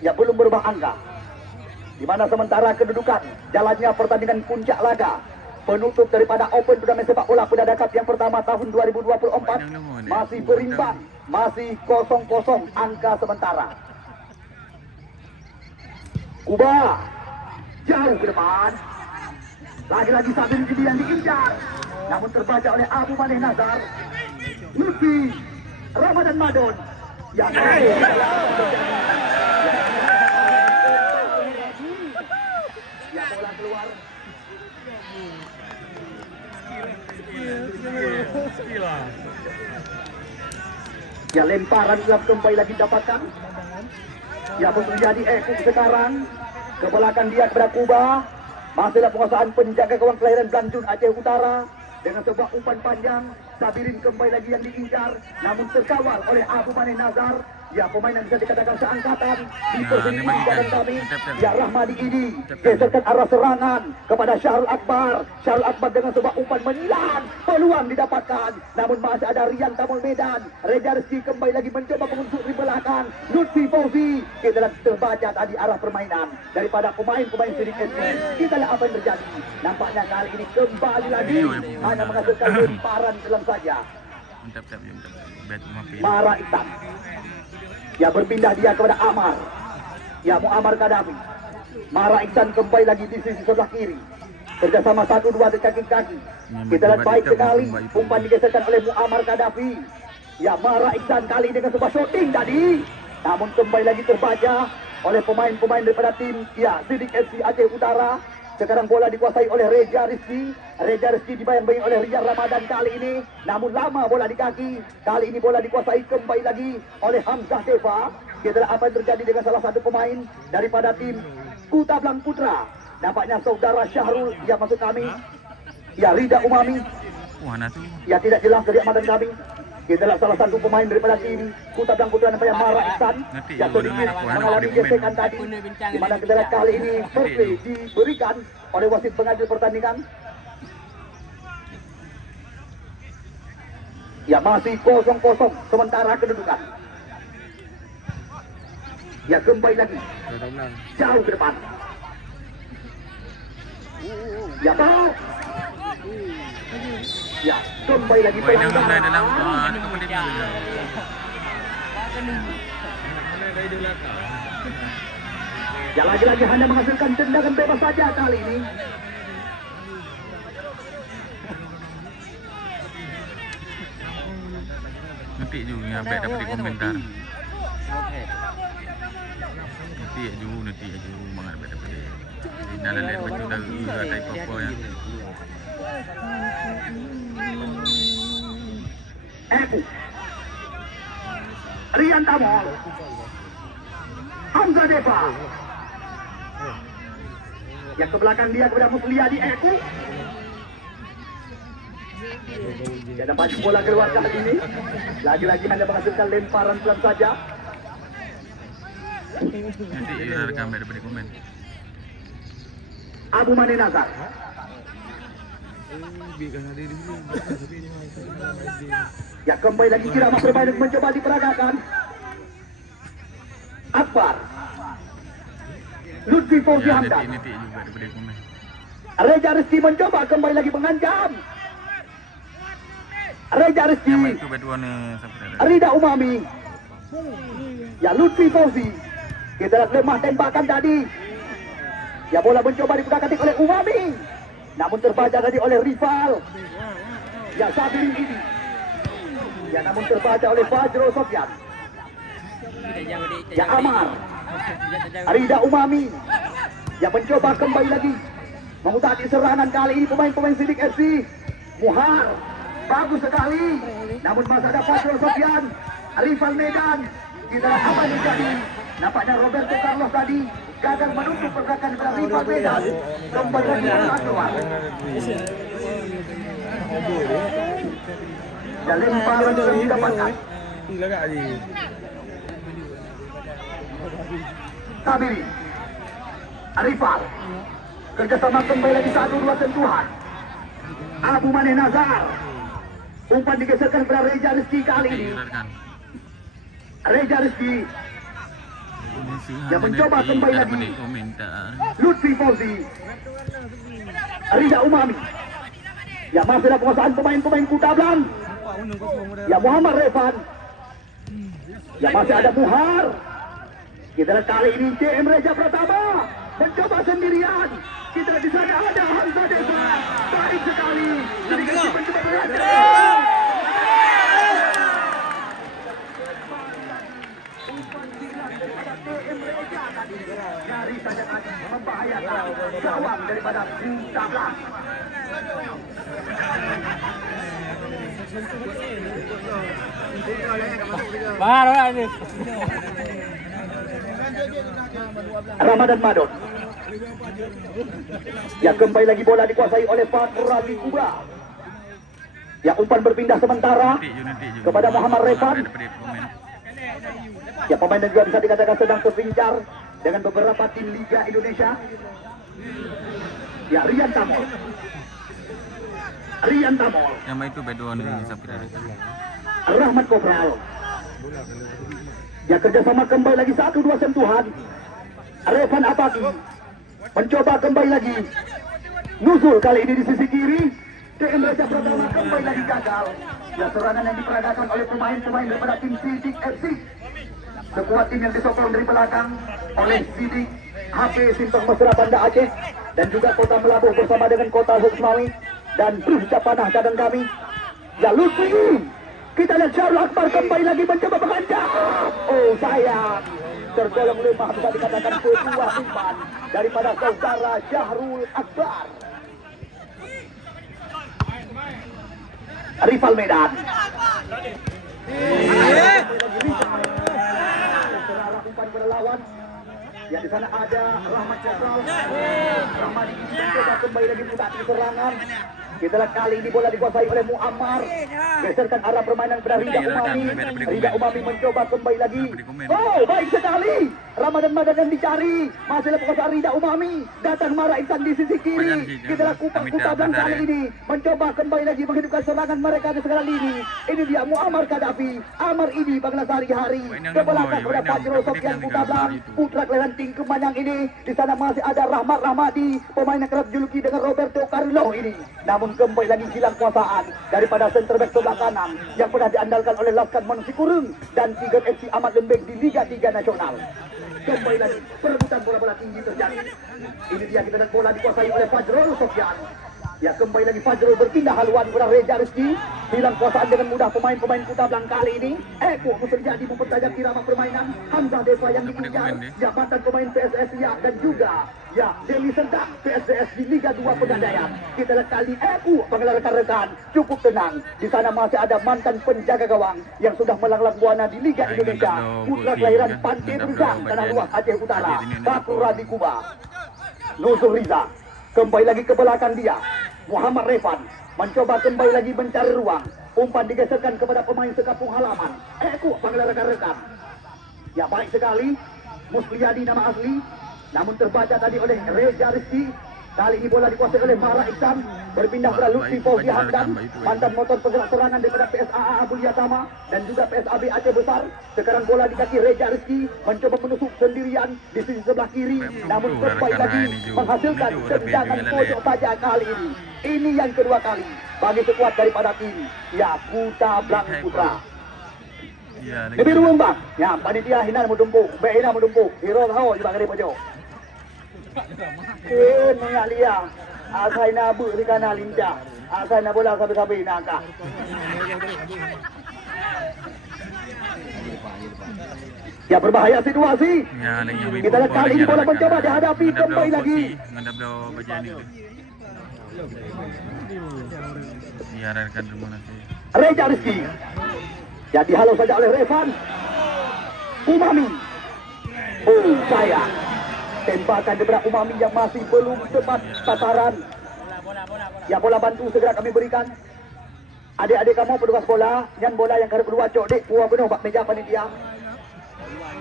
Ya, belum berubah angka. Di mana sementara kedudukan jalannya pertandingan puncak laga penutup daripada Open Turnamen Sepak Bola Pedadakat yang pertama tahun 2024 masih berimbang, masih 0-0 angka sementara. Kuba jauh ke depan. Lagi-lagi Sabir Gidi yang diincar, namun terbaca oleh Abu Maneh Nazar. Lutfi Ramadan Madon yang bola keluar. Ya lemparan gelap kembali lagi dapatkan. Ya pun terjadi sekarang ke belakang dia kepada Kuba. Masihlah penguasaan penjaga gawang kelahiran Blanjun Aceh Utara dengan sebuah umpan panjang. Sabirin kembali lagi yang diincar, namun terkawal oleh Abu Maneh Nazar. Ya pemain yang bisa dikatakan seangkatan di posisi badan kami. Ya Rahmadi ini geserkan arah serangan kepada Syahrul Akbar. Syahrul Akbar dengan sebuah umpan menyilang, peluang didapatkan, namun masih ada Rian Tamul Medan. Reza Rizki kembali lagi mencoba mengunsur di belakang. Lutfi Fauzi kita terbaca tadi arah permainan daripada pemain-pemain sedikit. Kita lihat apa yang terjadi. Nampaknya kali ini kembali lagi hanya menghasilkan lemparan dalam saja. Mara Iksan. Ya berpindah dia kepada Amar. Ya Muammar Gaddafi. Mara Iksan kembali lagi di sisi sebelah kiri. Kerjasama 1-2 di kaki-kaki. Kita lihat baik sekali. Umpan digeserkan oleh Muammar Gaddafi. Ya Mara Iksan kali ini dengan sebuah shooting tadi. Namun kembali lagi terbaca oleh pemain-pemain daripada tim ya Sidik FC Aceh Utara. Sekarang bola dikuasai oleh Reza Rizki. Reza Rizki dibayang-bayang oleh Riyad Ramadan kali ini. Namun lama bola di kaki. Kali ini bola dikuasai kembali lagi oleh Hamzah Deva. Kita lihat apa yang terjadi dengan salah satu pemain daripada tim Kuta Blang Putra. Nampaknya saudara Syahrul, ya maksud kami. Ya Rida Umami. Ya tidak jelas dari amatan kami. Kita lihat salah satu pemain daripada tim Kuta Blang Putra namanya Mara Iksan yang sedikit mengalami gesekan tadi, di mana kita lihat kali ini fair play diberikan oleh wasit pengadil pertandingan. Ya masih 0-0 sementara kedudukan. Ya kembali lagi jauh ke depan. Ya bau. Ya kembali lagi pelanggaran. Ya lagi-lagi hanya menghasilkan tendangan bebas saja kali ini. Nanti juga sampai dapat komentar. Nanti juga mangat dapat. Dalam lain baju dah ada apa ya. Ebu Rian Tamul Hamzah Deva. Yang ke belakang dia kepada Musliadi Ebu. Dia dapat bola keluar kali ini. Lagi-lagi hanya menghasilkan lemparan pelan saja. Nanti rekam daripada komen. Abu Maneh Nazar. Ya kembali lagi Kirama permainan mencoba diperagakan. Akbar. Lutfi Fauzi Hamdan. Nanti juga daripada komen. Reza Rizki mencoba kembali lagi mengancam. Reza Rizki. Itu berduana sampai Rida Umami. Ya Lutfi Fauzi. Kita lihat lemah tembakan tadi. Ya bola mencoba dipegang oleh Umami. Namun terbaca tadi oleh rival. Ya Sabir ini. Ya namun terbaca oleh Fajro Sofyan. Ya Amar. Rida Umami. Ya mencoba kembali lagi mengutari serangan kali ini pemain-pemain Sidik FC. Muhar. Bagus sekali. Namun masih ada Fajro Sofyan. Rival Medan. Kita apa yang terjadi? Nampaknya Roberto Carlos tadi gagal menutup pergerakan dari rival Medan. Kembali lagi keluar. Dan lemparan yang didapatkan. Sabiri. Rival. Kerjasama kembali lagi 1-2 sentuhan. Abu Maneh Nazar. Umpan digeserkan kepada Reza Rizki kali ini. Reza Rizki yang mencoba kembali lagi. Lutfi Fauzi. Rida Umami. Ya masih ada penguasaan pemain-pemain Kuta Blang. Ya Muhammad Revan. Ya masih ada Muhar. Kita lihat kali ini CM Reza Pratama. mencoba sendirian. Kita di sana ada Hamzah Deva, baik sekali. Sedikit mencoba berhasil. Nyaris saja membahayakan gawang daripada Tablang. Baru ini. Ramadan Madon. Ya, kembali lagi bola dikuasai oleh Fatur Rabi Kuba. Ya, umpan berpindah sementara kepada Muhammad Revan. Ya, pemain yang juga bisa dikatakan sedang terpincar dengan beberapa tim Liga Indonesia. Ya, Rian Tamol. Yang itu bedon ni sampai dah. Rahmat Kopral. Ya, kerjasama kembali lagi 1-2 sentuhan. Revan Apaki mencoba kembali lagi. Nuzul kali ini di sisi kiri. TM Raja Pratama kembali lagi gagal. Ya, serangan yang diperagakan oleh pemain-pemain daripada tim Sidik FC. Sebuah tim yang disokong dari belakang oleh Sidik HP Simpang Mesra Banda Aceh dan juga Kota Melabuh bersama dengan Kota Suksmawi dan Prisca Panah cadang kami. Ya, Lutfi, kita lihat Syarul Akbar kembali lagi mencoba menghancam. Oh, sayang, tergolong lemah, bisa dikatakan ketua umpan daripada saudara Syahrul Akbar. Rival Medan. Umpan berlawan. Ya, di sana ada Rahmat Kopral. Rahmat mencoba kembali lagi mudah di serangan. Kita lihat kali ini bola dikuasai oleh Muammar. Geserkan arah permainan pada Rida Umami. Rida Umami mencoba kembali lagi. Oh, baik sekali. Ramadan Madon yang dicari. Masih ada perkosaan Rida Umami. Datang Mara Iksan di sisi kiri. Kita lihat Kutablang kali ini mencoba kembali lagi menghidupkan serangan mereka di segala lini. Ini dia Muammar Kadafi. Amar ini Bangla Sari-Hari. Ke belakang kepada Fajrul Sofian Kutablang. Putra kelahiran Tingkeman yang ini. Di sana masih ada Rahmat Rahmadi. Pemain yang kerap juluki dengan Roberto Carlo ini. Namun kembali lagi hilang kuasaan daripada center back sebelah kanan yang pernah diandalkan oleh Laskan Manusi Kurung dan Tiger FC Ahmad Lembek di Liga 3 Nasional. Kembali lagi perebutan bola-bola tinggi terjadi. Ini dia, kita lihat bola dikuasai oleh Fajrul Sofian. Ya, kembali lagi Fajrul berpindah haluan kepada Reza Rizki. Hilang kuasaan dengan mudah pemain-pemain Kutablang kali ini. Eko terjadi mempertajam irama permainan. Hamzah Deva yang dikejar. Jabatan pemain PSS ya, dan juga ya Deli Sendak PSS di Liga 2 Pegadaian. Kita lihat kali Eko pengelar rekan-rekan cukup tenang. Di sana masih ada mantan penjaga gawang yang sudah melanglang buana di Liga Indonesia. Putra kelahiran Pantai Bergang, Tanah Luas Aceh Utara. Fatur Rabi Kuba. Nuzul Riza kembali lagi ke belakang dia. Muhammad Revan mencoba kembali lagi mencari ruang. Umpan digeserkan kepada pemain sekapung halaman. Eko panggil rekan-rekan. Ya, baik sekali. Musliadi nama asli. Namun terbaca tadi oleh Reza Rizki. Kali ini bola dikuasai oleh Mara Iksan. Berpindah kepada Lutfi Fauzi Hamdan. Mantan motor penggerak serangan daripada PSAA Abu Yatama dan juga PSAB Aceh Besar. Sekarang bola di kaki Reza Rizki. Mencoba menusuk sendirian di sisi sebelah kiri. Namun kembali lagi menghasilkan tendangan pojok saja kali ini. Ini yang kedua kali bagi sekuat daripada tim ya Kutablang Putra. Lebih rumbang. Ya, panitia hina mudumpuk, hina mudumpuk. Hero tahu juga ngeri pojok. Menyak liang. Asai na bu di kana lincah. Asai na bola sabi-sabi nakak. Ya, berbahaya situasi. Kita lihat kali ini bola mencoba dihadapi kembali lagi. Reza Rizki. Ya, dihalau saja oleh Revan. Umami. Oh, sayang. Tembakan daripada Umami yang masih belum tepat sasaran. Ya, bola bantu segera kami berikan. Adik-adik kamu petugas bola, yang bola yang karep dua cok dek puas penuh bak meja panitia.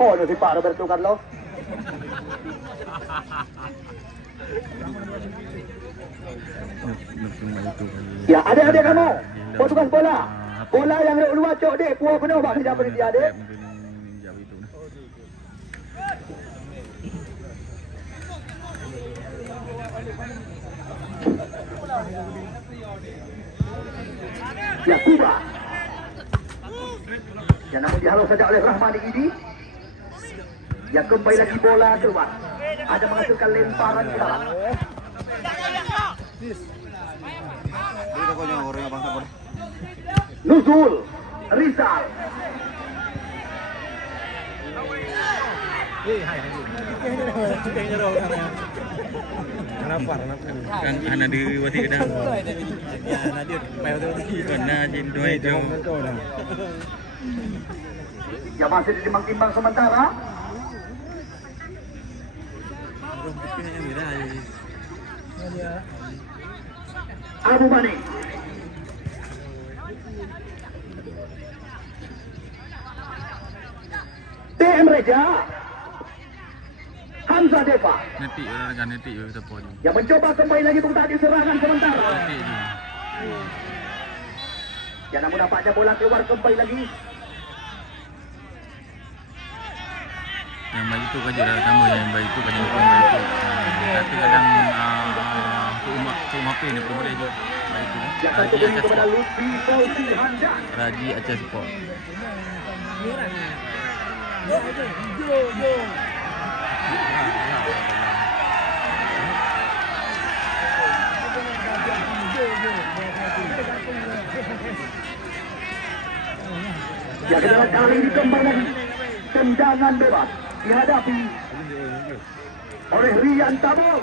Oh, no si Pak Roberto Carlos. Ya, adik-adik kamu petugas bola, bola yang dua cok dek puas penuh bak meja panitia dek. Ya, Kuba. Ya, namun dihalau saja oleh Rahmani ini. Ya, kembali lagi bola keluar. ada menghasilkan lemparan ke dalam. Dito ko nyo, orang yang bangsa boleh. Nuzul Rizal. Kenapa? Kan anak di wati kedang. Ya, Nadir, mayo tu. Kena jindoi tu. Yang masih ditimbang-timbang sementara. Abu Mani. TM Reja. Hamzah Deva Nanti orang kan nanti kita pun. yang mencoba kembali lagi untuk tadi serangan sementara. Nanti ni. Yang namun nampaknya bola keluar kembali lagi. Yang baik itu kan jarak tambah yang baik itu kan yang baik itu. Tapi kadang rumah ni boleh je. Baik itu. Yang akan Raji kembali Aceh kepada Sport. Lutfi Fauzi Hamdan. Raji Aceh Sport. Ya kedua kali ini kembali lagi tendangan bebas dihadapi oleh Rian Tamol.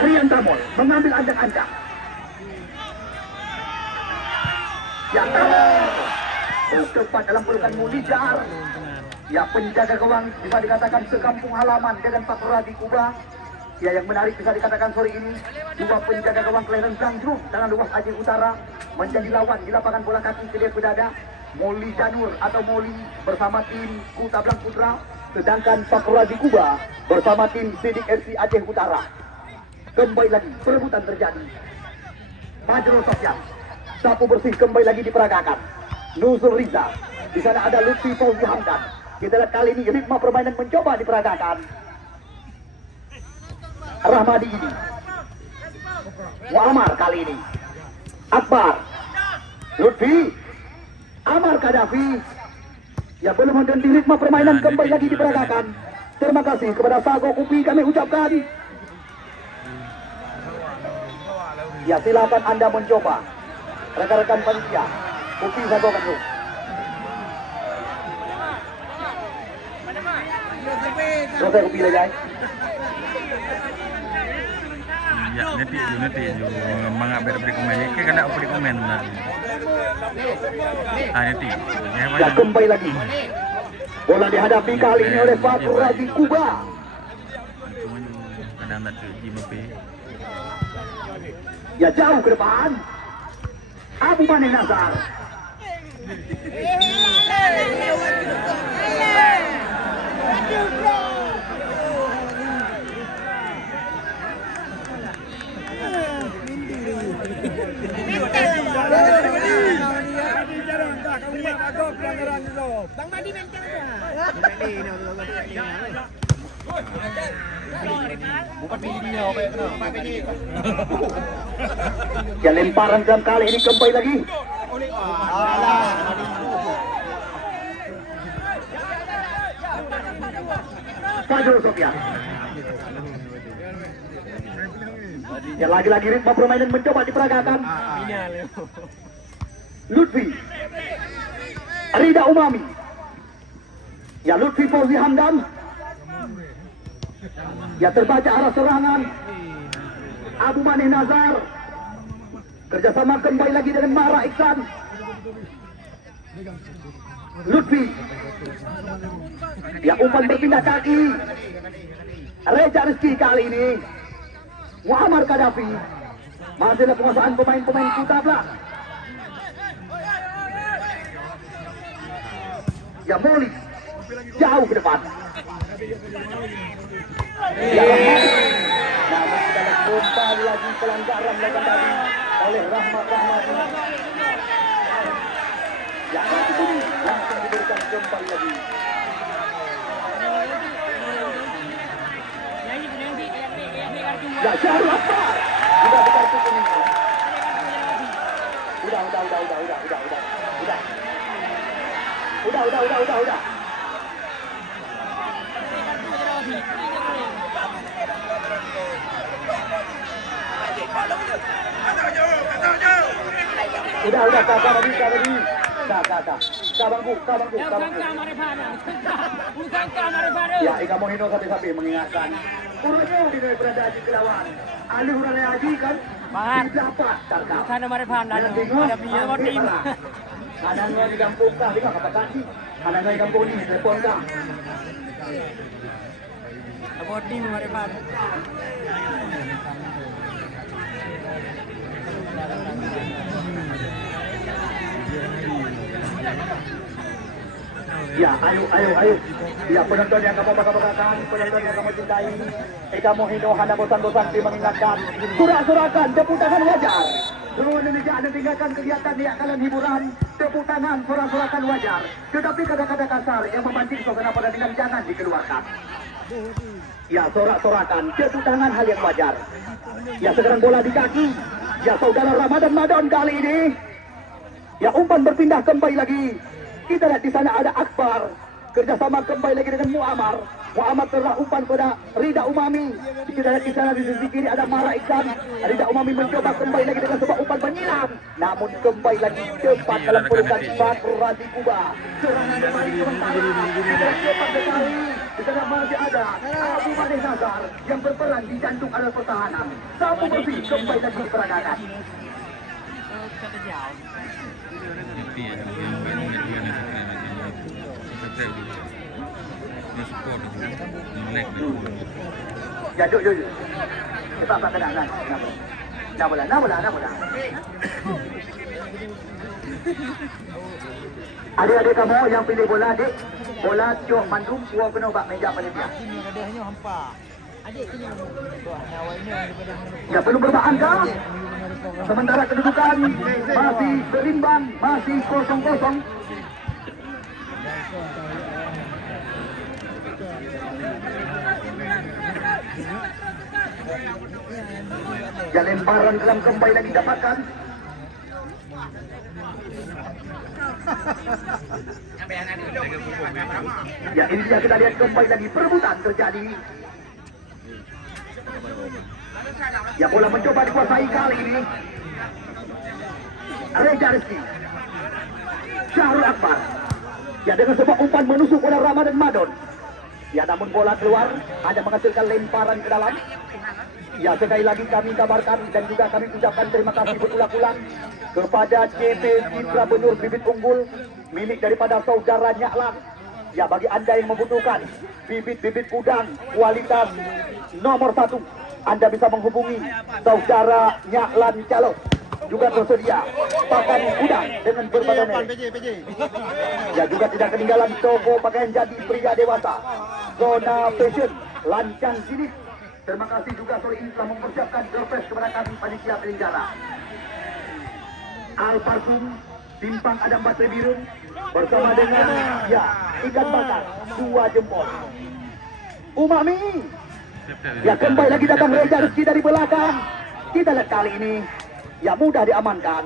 Rian Tamol mengambil ancang-ancang. Ya Tamol tepat dalam pelukan Mulijar. Ya penjaga gawang bisa dikatakan sekampung halaman dengan Fakradi Kuba. Ya yang menarik bisa dikatakan sore ini dua penjaga gawang Clarence Ganjrung dengan luas Aceh Utara menjadi lawan di lapangan bola kaki kedai pedada Moli Janur atau Moli bersama tim Kuta Blang Putra, sedangkan Fakradi Kuba bersama tim Sidik FC Aceh Utara. Kembali lagi perebutan terjadi. Majro Sofyan sapu bersih kembali lagi diperagakan. Nuzul Riza, di sana ada Lutfi Fauzi Hamdan. Kita lihat kali ini ritme permainan mencoba diperagakan. Rahmadi ini Muammar kali ini Akbar Lutfi Amar Kadafi ya belum mengganti ritme permainan kembali lagi diperagakan. Terima kasih kepada Sago Kupi kami ucapkan. Ya silakan Anda mencoba rekan-rekan panitia Kupi Sago Kandung. Selesai Kupi lah guys. Ya nanti je mangap beri komen. Ke kan nak beri komen benar. Nanti. Ya kembali lagi. Bola dihadapi kali ini oleh Fakradi Kuba. Kadang tak terji mepe. Ya jauh ke depan. Abu Mani Nazar. Bang Madi menteng Ya lemparan jam kali ini kembali lagi. Fajrul Sofyan. Ya lagi-lagi ritme permainan mencoba diperagakan. Lutfi Rida Umami. Ya Lutfi Fauzi Hamdan. Ya terbaca arah serangan. Abu Mani Nazar. Kerjasama kembali lagi dengan Mara Iksan. Lutfi. Ya umpan berpindah kaki. Reja Rizki kali ini. Muammar Kadafi. Masih ada penguasaan pemain-pemain Kuta Blang. Ya Moli jauh ke depan. Ya namun kita kembali lagi pelanggaran melakukan tadi oleh Rahmat Rahmadi. Ya itu langsung diberikan kembali lagi. Ya Syahrul Akbar sudah dikartu kuning. Udah. Udah, kak tadi. Kak bangku. Ya, Ika Mohino sapi mengingatkan. Urutnya di berada Haji Kelawan. Alih urang Haji kan? Bahan. Dapat tarkam. Sana Maripan dan ada punya tim. Anaknya di kampung kah, di kata kaki. Anaknya di kampung ini, telepon kah. Ada tim Maripan. Ya, ayo. Ya, penonton yang kamu bangga-banggakan, penonton yang kamu cintai. Ika Mohino hanya bosan-bosan mengingatkan. Surat-surakan, tepuk tangan wajar. Seluruh Indonesia Anda tinggalkan kegiatan di kalian hiburan. Tepuk tangan, surat-surakan wajar. Tetapi kata-kata kasar yang memancing suasana pada dengan jangan dikeluarkan. Ya, sorak-sorakan, tepuk tangan hal yang wajar. Ya, sekarang bola di kaki. Ya, saudara Ramadan Madon kali ini. Ya, umpan berpindah kembali lagi. Kita lihat di sana ada Akbar. Kerjasama kembali lagi dengan Muammar. Muammar telah umpan pada Rida Umami. Kita lihat di sana di sisi kiri ada Mara Iksan. Rida Umami mencoba kembali lagi dengan sebuah umpan menyiram. Namun kembali lagi cepat dalam pelukan Bakr Razi Kuba. Serangan kembali sementara. Kita cepat sekali. Di sana masih ada Abu Mane Nazar yang berperan di jantung area pertahanan. Sapu bersih kembali lagi peradanan. Ya, jom. Cepat kenangan. Dah bola. Adik-adik kamu yang pilih bola, adik. Bola Cok Mandum, gua kena bak meja panitia. Ya, belum berbaan kah? Sementara kedudukan masih berimbang, masih 0-0. Ya, lemparan dalam kembali lagi dapatkan. Ya, ini dia kita lihat kembali lagi perebutan terjadi. Ya, bola mencoba dikuasai kali ini. Reza Rizky, Syahrul Akbar. Ya, dengan sebuah umpan menusuk oleh Ramadan Madon. Ya, namun bola keluar, hanya menghasilkan lemparan ke dalam. Ya, sekali lagi kami kabarkan dan juga kami ucapkan terima kasih berulang-ulang kepada CP Citra Benur bibit unggul milik daripada saudara Nyaklan. Ya, bagi anda yang membutuhkan bibit-bibit udang kualitas nomor 1, anda bisa menghubungi saudara Nyaklan Calok. Juga tersedia pakan udang dengan berbagai merek. Ya, juga tidak ketinggalan toko pakaian jadi pria dewasa Zona Fashion Lancang Sidik. Terima kasih juga sore ini telah mempersiapkan surprise kepada kami panitia penyelenggara. Al Parfum Simpang Adam Batri Birun bersama dengan ya ikan bakar 2 jempol. Umami. Ya, kembali lagi datang Reza Rizky dari belakang. Kita lihat kali ini ya mudah diamankan.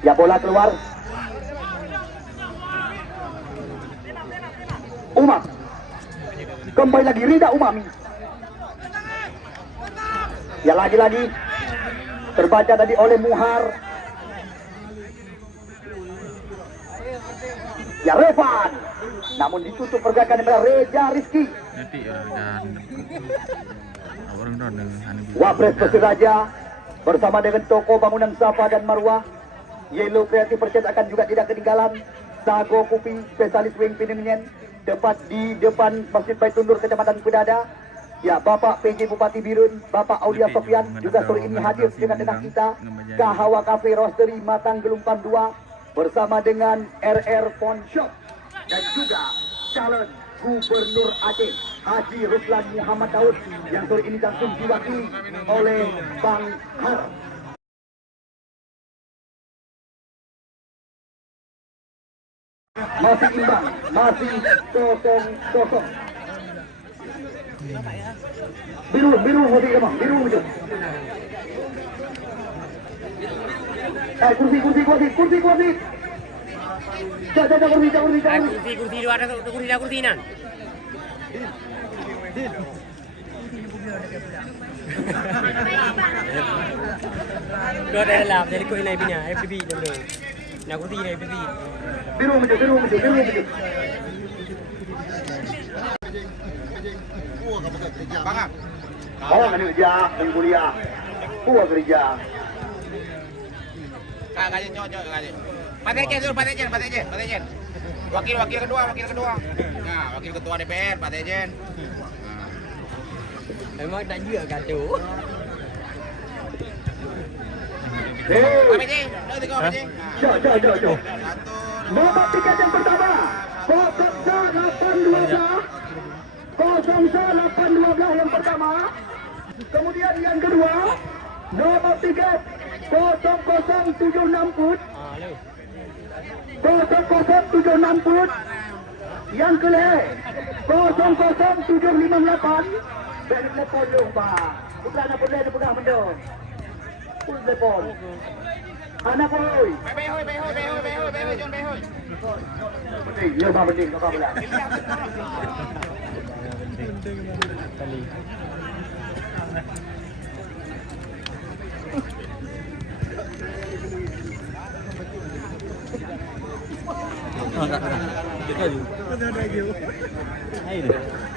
Ya, bola keluar. Umam. Kembali lagi Rida Umami. Ya, lagi-lagi terbaca tadi oleh Muhar. Ya, Revan. Namun ditutup pergerakan oleh Reza Rizky. Wapres Persiraja bersama dengan toko bangunan Safa dan Marwah. Yellow Creative percetakan juga tidak ketinggalan. Sago Kopi spesialis wing Pinengen tepat di depan Masjid Baitur Nur Kecamatan Pedada. Ya, Bapak PJ Bupati Birun, Bapak Aulia Sofian juga sore ini hadir dengan kita. Kahawa Cafe Roastery Matang Gelumpang 2 bersama dengan RR Pawn Shop dan juga calon Gubernur Aceh Haji Ruslan Muhammad Daud yang sore ini langsung diwakili oleh Bang Har. Masih imbang, masih 0-0. Biru hobi kamu, biru hujung. Kursi. Jangan kursi. Kursi dua ada kursi nan. Kau dah lap jadi kau ini punya FPV dulu. Nak kuti ini FPV. Biru maju. Bang. Orang kan kerja, yang kuliah. Gua kerja. Gaji cocok gaji. Patejen dulu, Patejen. Wakil kedua. Nah, wakil ketua DPR, Patejen. Memang tak juga gaduh. Patejen, tengok Patejen. Jom. Nomor tiket yang pertama 00812 yang pertama. Kemudian yang kedua nomor tiket 00760 put. 00760 put. Yang kelima 00758. Beri telepon dong Pak. Bukan apa boleh pegang benda. Pun telepon. Anak boy. Behoy, John Behoy. Penting, ya Pak penting, apa pula.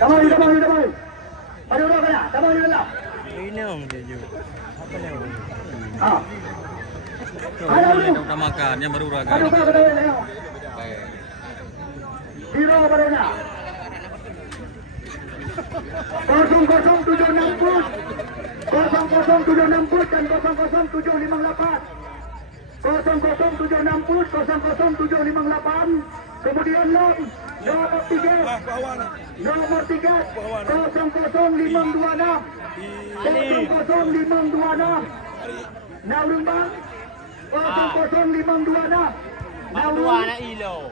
Tamai. Ada orang kena, tamai dalam. Ini orang dia je. Apa ni? Ah. Kita makan yang baru raga. Aduh kau kena ni. Hero berena. 00760 00760 dan 00758. 00760 00758. Kemudian nomor 3 00526 00526 Naurung bang 00526 Dua nak ilo.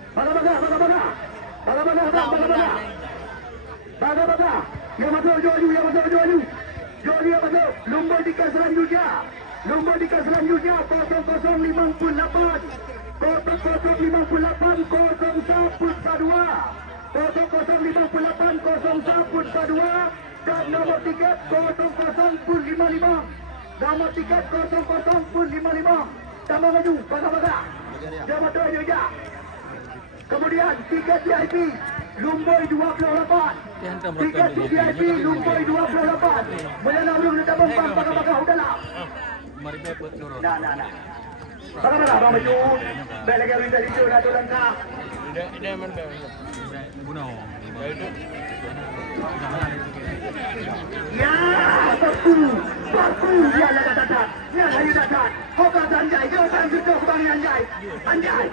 Baga. Yang masuk Joyu. Nombor tiket selanjutnya 00558 dan nomor tiket 0055. Nomor tiket 0055. Tambah maju, baga. Dia betul juga. Kemudian tiket VIP Lumboy 28. Tiket VIP Lumboy 28. Melana belum ditambah baga udahlah. Mari bebet turun. Nah. Baga abang maju. Balik lagi dari situ dah tu langkah. Dia mana? Bunuh. Ya, baku dia lah datang. Ya, hari datang. Hoka anjay, jawapan betul kebangan anjay.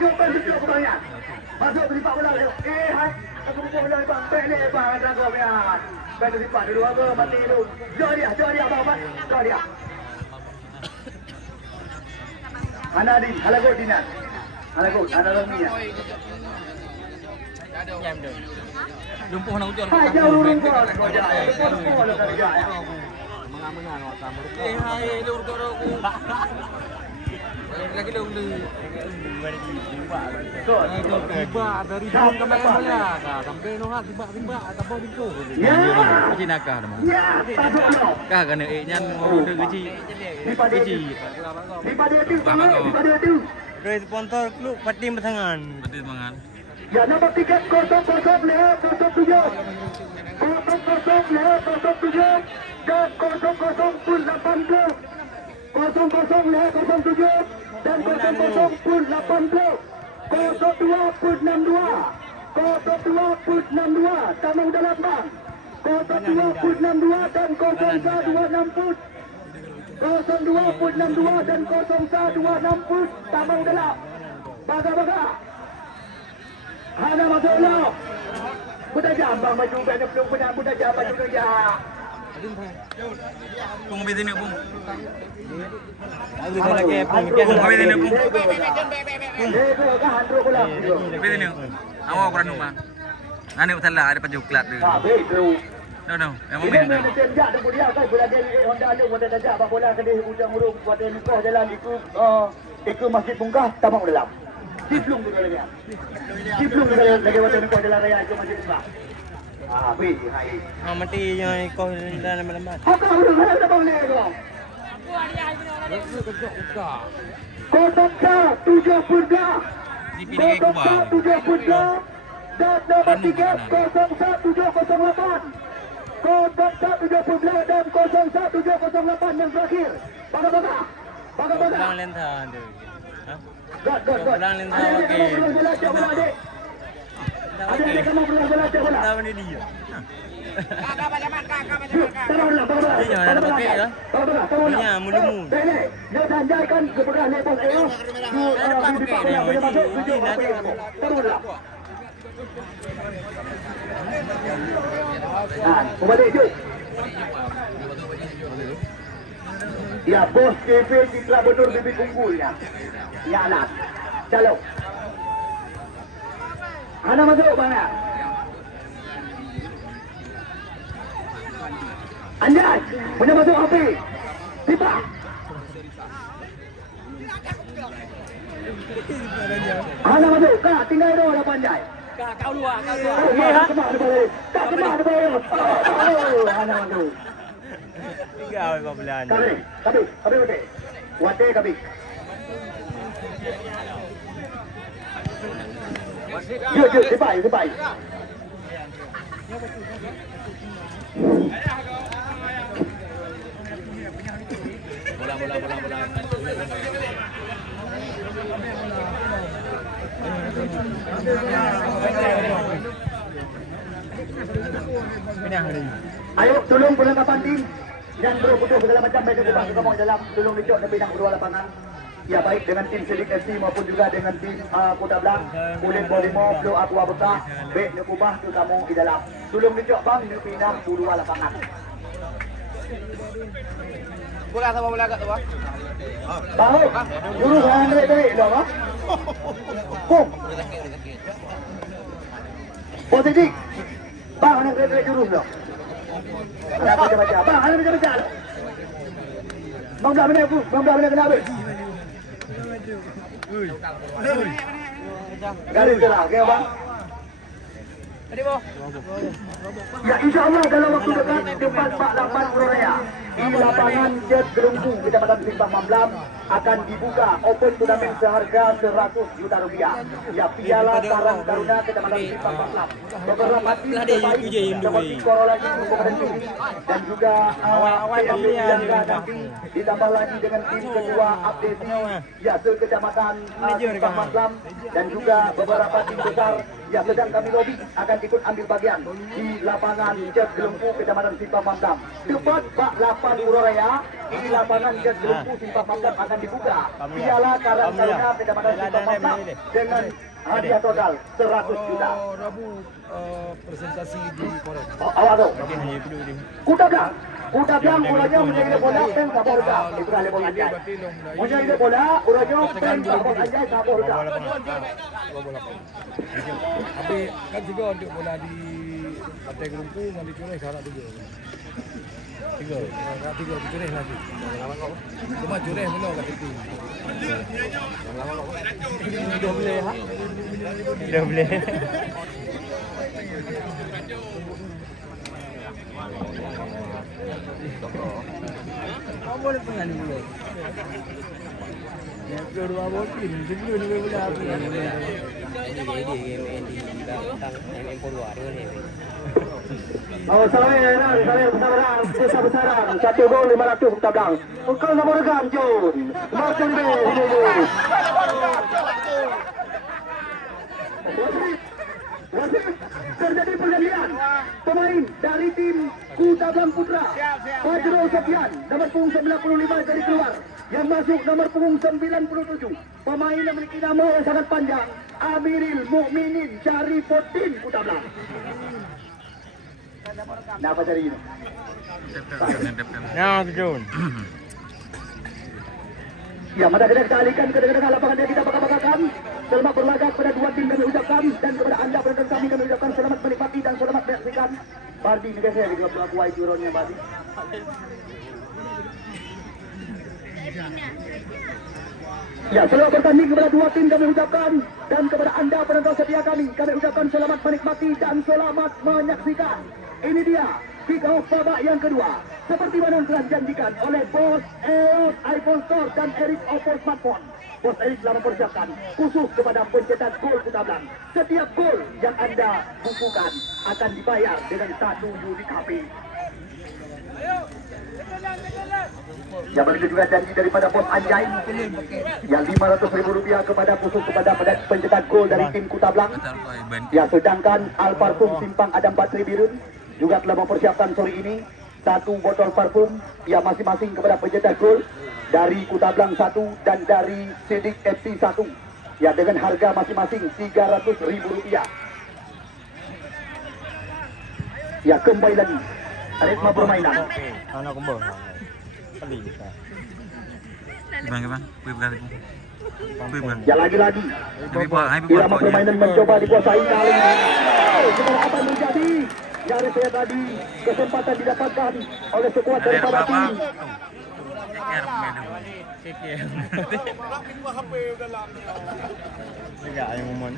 Jawapan betul kebangan. Masuk berlipat bola lewat. Hai, aku buka bola bang, pelek bang, ada kau punya. Kau berlipat dulu apa, mati dulu. Jauh dia bang, jauh dia. Anadi, halagot dinan. Halagot, anak ni ya. Jam dah. Lumpuh nak ujar. Hai, jauh rumput. Kau jaya, rumput lo kerja ya. Mengaman nak tamu. Hai, lur kau aku. Lagi lur lu. Tiba dari jam ke mana? Sampai nohat tiba ataupun itu. Ya. Gaji nakah dah. Ya, tak boleh. Kah kena nyan order gaji. Gaji. Daripada itu. Dari sponsor klub Pati Batangan. Betul semangat. Ya, nomor tiket 007 dan 00 pun 80. 00 dan 00 pun 80. 02 pun 62. Tamang dalam bang. 02 pun 62 dan 0126 02 pun 62 dan 0126 tamang dalam. Baga. Hana masuk lo. Budak jambang maju benda belum punya budak jambang juga ya. Pung betul ni pung. Ada lagi Pung betul ni pung. Itu kan handro pula. Betul ni. Awak kurang numpak. Ane utala ada panjang klat tu. Ah, betul. No. Yang Ini mana? memang sejak tu dia kan budak dia Honda ada buat tajak apa bola kedai hujung urung buat dia lupa jalan ikut masjid Bungkah tamang dalam. Siplung tu lagi. Siplung tu lagi buat dia lupa jalan raya ikut masjid Bungkah. Wih, hai. Mati yang kau dalam lambat. Apa udah ada bang Lego? Kotak 72. Dipilih ke Kotak kubang. 72 dan nomor 3 01708. Kotak 72 dan 01708 yang terakhir. Baga-baga. Baga-baga. Pulang lentah tu. God. Pulang lentah okey. Adik-adik kamu pulang bola, cek bola. Tahu ni dia. Kakak macam mana? Kakak macam mana? Taruhlah, baga-baga. Dia jangan ada pakai ke? Baga-baga, taruhlah. Punya mulu-mulu. Nenek, dia janjikan kepada Nepal Eros. Ada pakai dia. Boleh masuk, tujuh. Nanti Taruhlah. Nah, kembali je. Ya, bos TV Citra Benur bibit unggulnya. Ya, anak. Calok. Mana masuk, mana? Anjay, punya masuk api. Tiba. Mana masuk? Kak, tinggal itu ada panjai. kau luar. Kak, kemana boleh? Kak, kemana boleh? Oh, mana masuk? Tiga kau belan. Kabi, wate. Wate, kabi. Yuk, sebai. Ayo, tolong pulang kapan tim. Dan bro, butuh segala macam baju kubang juga mau dalam. Tolong dicok dan pindah kedua lapangan. Ya baik dengan tim Sedik FC maupun juga dengan tim Kota Blang. Kulit Bolimo, Flo Abu Abukah. Baik, nak kubah tu kamu di dalam. Tolong dicok bang, nak pindah kedua lapangan. Bola sama bola kat tu bang. Tahu? Jurus Andre tadi, dah bang? Kum. Positif. Bang, anak saya jurus dah. Anak baca-baca. Bang, anak baca-baca. Bang, dah benar aku. Bang, dah benar kena habis. Garis gerak, okey bang? Tadi boh. Ya, insyaAllah dalam waktu dekat tempat Pak Lapan Puroraya di lapangan Jet Gelungku Kecamatan Simpang Mamblam akan dibuka open turnamen seharga 100 juta rupiah. Ya, Piala Karang Taruna Kecamatan Simpang Mamblam. Beberapa tim terbaik seperti Corolla Ibu Komponen Tinggi dan juga PMB Yangga nanti ditambah lagi dengan tim kedua Abdesi ya se-Kecamatan Simpang Mamblam dan juga beberapa tim besar yang sedang kami lobi akan ikut ambil bagian di lapangan Jet Gelungku Kecamatan Simpang Mamblam. Tepat Pak Lapan Puroraya di lapangan Jet Gelungku Simpang Mamblam akan dibuka Piala Karang Taruna Kecamatan Simpang Mamblam dengan hadiah total 100 juta. Presentasi di Korek. Awak tu. Kuda Blang bolanya menjadi bola pen sabor ka. Itu kali bola anjay. Menjadi bola uranya pen sabor anjay sabor ka. Tapi kan juga untuk bola di Pantai Gelungku nanti cureh salah tiga. Tiga cureh lagi. Cuma cureh mula kat situ. Dah boleh. Kau boleh pengen dulu. Ya, kedua botin, sebelum ni boleh apa? Oh, saya besar-besaran. 1 gol 500 Kota Blang. Kau nomor regam Jun. Martin B. Wasit, terjadi pergantian pemain dari tim Kota Blang Putra. Fajrul Sofian, nomor punggung 95 dari keluar. Yang masuk nomor punggung 97. Pemain yang memiliki nama yang sangat panjang. Amiril Mukminin Syarifuddin Kota Blang. Nak apa cari ini? Nah, Jun. Ya, mata kena kita alihkan ke tengah lapangan dia kita bakar-bakarkan. Selamat berlaga kepada dua tim kami ucapkan dan kepada anda penonton kami ucapkan selamat menikmati dan selamat menyaksikan. Bardi ni biasa kita berlaku wide juronnya Bardi. Ya, selamat bertanding kepada dua tim kami ucapkan, dan kepada anda penonton setia kami ucapkan selamat menikmati dan selamat menyaksikan. Ini dia kick off babak yang kedua. Seperti mana yang telah dijanjikan oleh Bos EOS iPhone Store dan Eric Oppo Smartphone. Bos Eric telah mempersiapkan khusus kepada pencetak gol Kutablang. Setiap gol yang anda bukukan akan dibayar dengan 1 unit HP. Yang begitu juga janji daripada Bos Anjay yang Rp500.000 kepada khusus kepada pencetak gol dari tim Kutablang. Ya, sedangkan Alparfum Simpang Adam Batri Birun juga telah mempersiapkan sore ini 1 botol parfum yang masing-masing kepada pencetak gol dari Kutablang 1 dan dari Sidik FC 1 ya, dengan harga masing-masing Rp300.000. Ya, kembali lagi ritme permainan. Anak kembang. Kali kita. Gimana? Ya, lagi-lagi irama permainan mencoba dikuasai kali ini. Sekarang apa yang terjadi? Nyaris saya tadi kesempatan didapatkan oleh sekuat daripada tim. Enggak yang ngomong.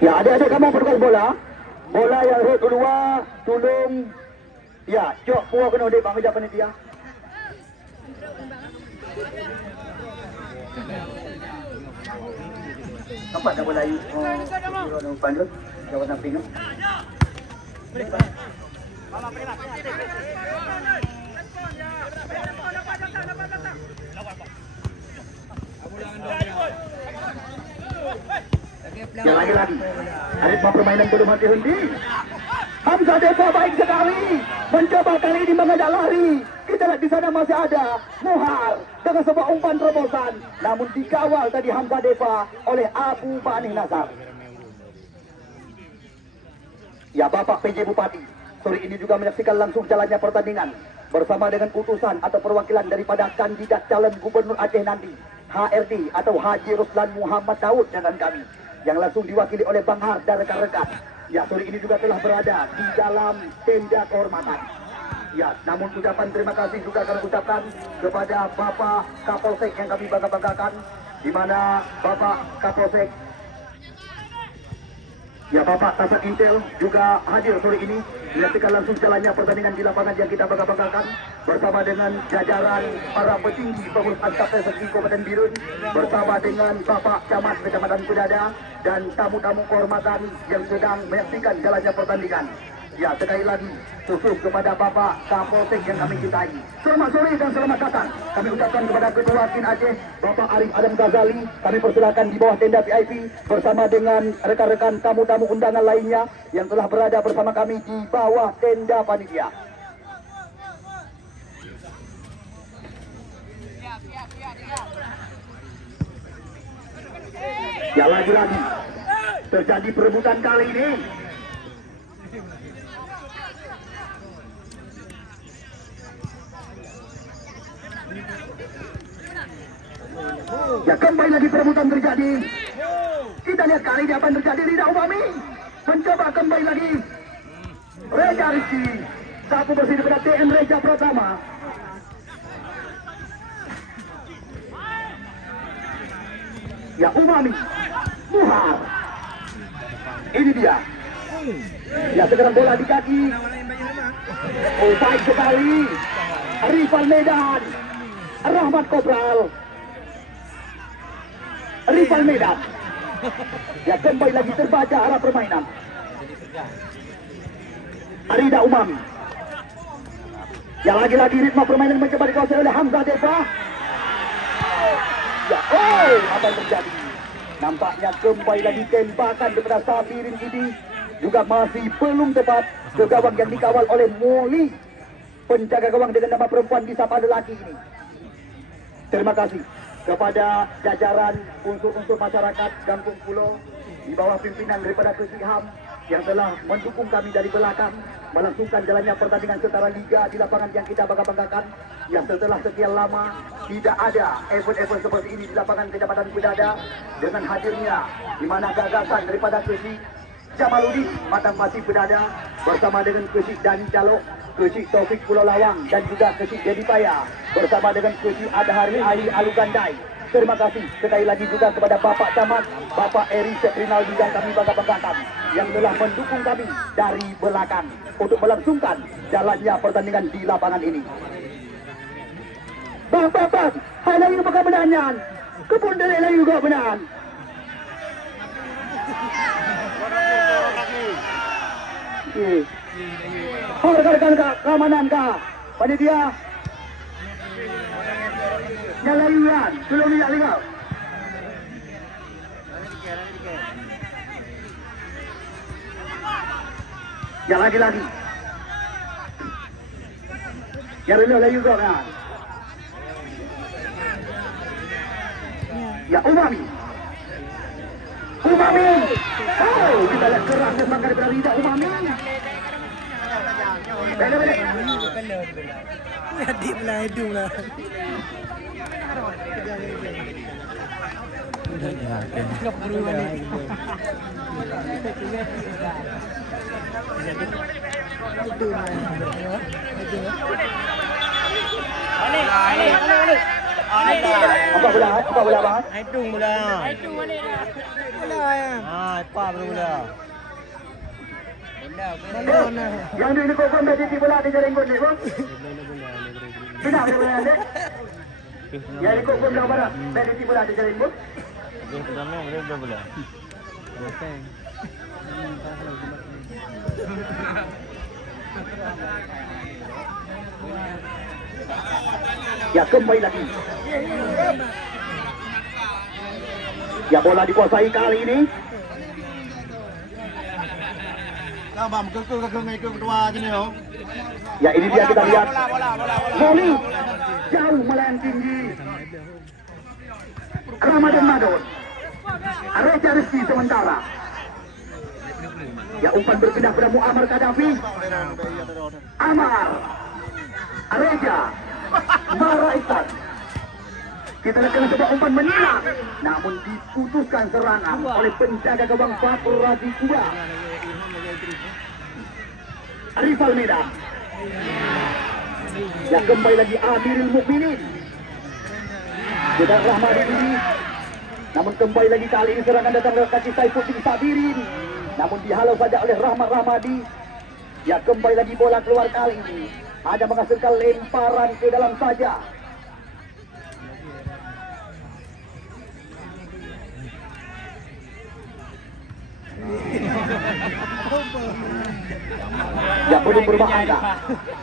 Ya, adik-adik kamu bergol bola. Bola yang road keluar, tolong. Ya, cok puas kena dek bang japan dia. Nampak dah bola ayu. Oh, pandut. Jawab samping tu. Ya, lagi-lagi ritme permainan belum henti-henti. Hamzah Depa baik sekali, mencoba kali ini mengajak lari. Kita lihat di sana masih ada Muhar dengan sebuah umpan terobosan, namun dikawal tadi Hamzah Depa oleh Abu Bani Nasar. Ya, Bapak PJ Bupati sore ini juga menyaksikan langsung jalannya pertandingan bersama dengan utusan atau perwakilan daripada kandidat calon Gubernur Aceh nanti, HRD atau Haji Ruslan Muhammad Daud dengan kami, yang langsung diwakili oleh Bang Har dan rekan-rekan. Ya, sore ini juga telah berada di dalam tenda kehormatan. Ya, namun ucapan terima kasih juga kami ucapkan kepada Bapak Kapolsek yang kami bangga-banggakan, di mana Bapak Kapolsek, ya Bapak Kasat Intel juga hadir sore ini menyaksikan langsung jalannya pertandingan di lapangan yang kita bangga-banggakan bersama dengan jajaran para petinggi pengurus Askapel Segi Kabupaten Birun, bersama dengan Bapak Camat Kecamatan Kudada dan tamu-tamu kehormatan yang sedang menyaksikan jalannya pertandingan. Ya, sekali lagi khusus kepada Bapak Kapolsek yang kami cintai, selamat sore dan selamat datang kami ucapkan kepada Ketua Kin Aceh Bapak Arif Adam Ghazali. Kami persilakan di bawah tenda VIP bersama dengan rekan-rekan tamu-tamu undangan lainnya yang telah berada bersama kami di bawah tenda panitia. Ya, lagi-lagi terjadi perebutan kali ini. Ya, kembali lagi perebutan terjadi. Kita lihat kali ini apa yang terjadi. Rida Umami mencoba kembali lagi. Reza Rizky sapu bersih daripada TM Reza Pratama. Ya, Umami Muhar. Ini dia. Ya, sekarang bola di kaki. Oh, baik sekali. Rival Medan Rahmat Kopral. Rival Medan. Ya, kembali lagi terbaca arah permainan. Arida Umami. Ya, lagi-lagi ritme permainan mencoba dikuasai oleh Hamzah Depa. Ya, oh, apa yang terjadi? Nampaknya kembali lagi tembakan daripada Safirin ini juga masih belum tepat ke gawang yang dikawal oleh Moli, penjaga gawang dengan nama perempuan disapa lelaki ini. Terima kasih kepada jajaran unsur-unsur masyarakat Kampung Pulau di bawah pimpinan daripada Kesiham yang telah mendukung kami dari belakang melangsungkan jalannya pertandingan setara liga di lapangan yang kita bangga-banggakan, yang setelah sekian lama tidak ada event-event seperti ini di lapangan Kecamatan Kudada, dengan hadirnya di mana gagasan daripada Kesih Jamaludin Matang Masih Kudada bersama dengan Kesih Dani Jalok Kecik Taufik Pulau Lawang dan juga Kecik Dedi Paya bersama dengan Kecik Adhari Ayi Alugandai. Terima kasih sekali lagi juga kepada Bapak Camat, Bapak Eri Seprinaldi yang kami bangga-banggakan yang telah mendukung kami dari belakang untuk melangsungkan jalannya pertandingan di lapangan ini. Bang, hai lagi bukan benangan. Kepun dari lagi juga benan. Rekan-rekan keamanan kah? Panitia. Jalan belum lihat lingkau. Ya lagi. Ya dulu lagi juga kan. Ya Umami. Oh, kita lihat keras memang dari Umami. Balik. Adik belah hidung lah. Kena perlu balik. Apa bola bang? Hidung bola. Bola ya. Apa bola? Yang ini kau pun berhenti bola di jaring ni bang. Tidak bola ni. Yang ini kau pun berhenti bola di jaring ni. Pertama berapa bola? Ya kembali lagi. Ya bola dikuasai kali ini. Ya ini dia kita lihat. Volley jauh melayang tinggi. Ramadan Madon. Reja Rizki sementara. Ya umpan berpindah pada Muammar Gaddafi. Amar. Reja. Mara Iksan. Kita lihat kena sebuah umpan menyilang. Namun diputuskan serangan oleh penjaga gawang Fatur Razi Kuba. Arif Almeida. Ya kembali lagi Amirul Mukminin. Sudah Rahmadi ini. Namun kembali lagi kali ini serangan datang dari kaki Saifuddin Sabirin. Namun dihalau saja oleh Rahmat Rahmadi. Ya kembali lagi bola keluar kali ini. Ada menghasilkan lemparan ke dalam saja. Ya belum berubah angka.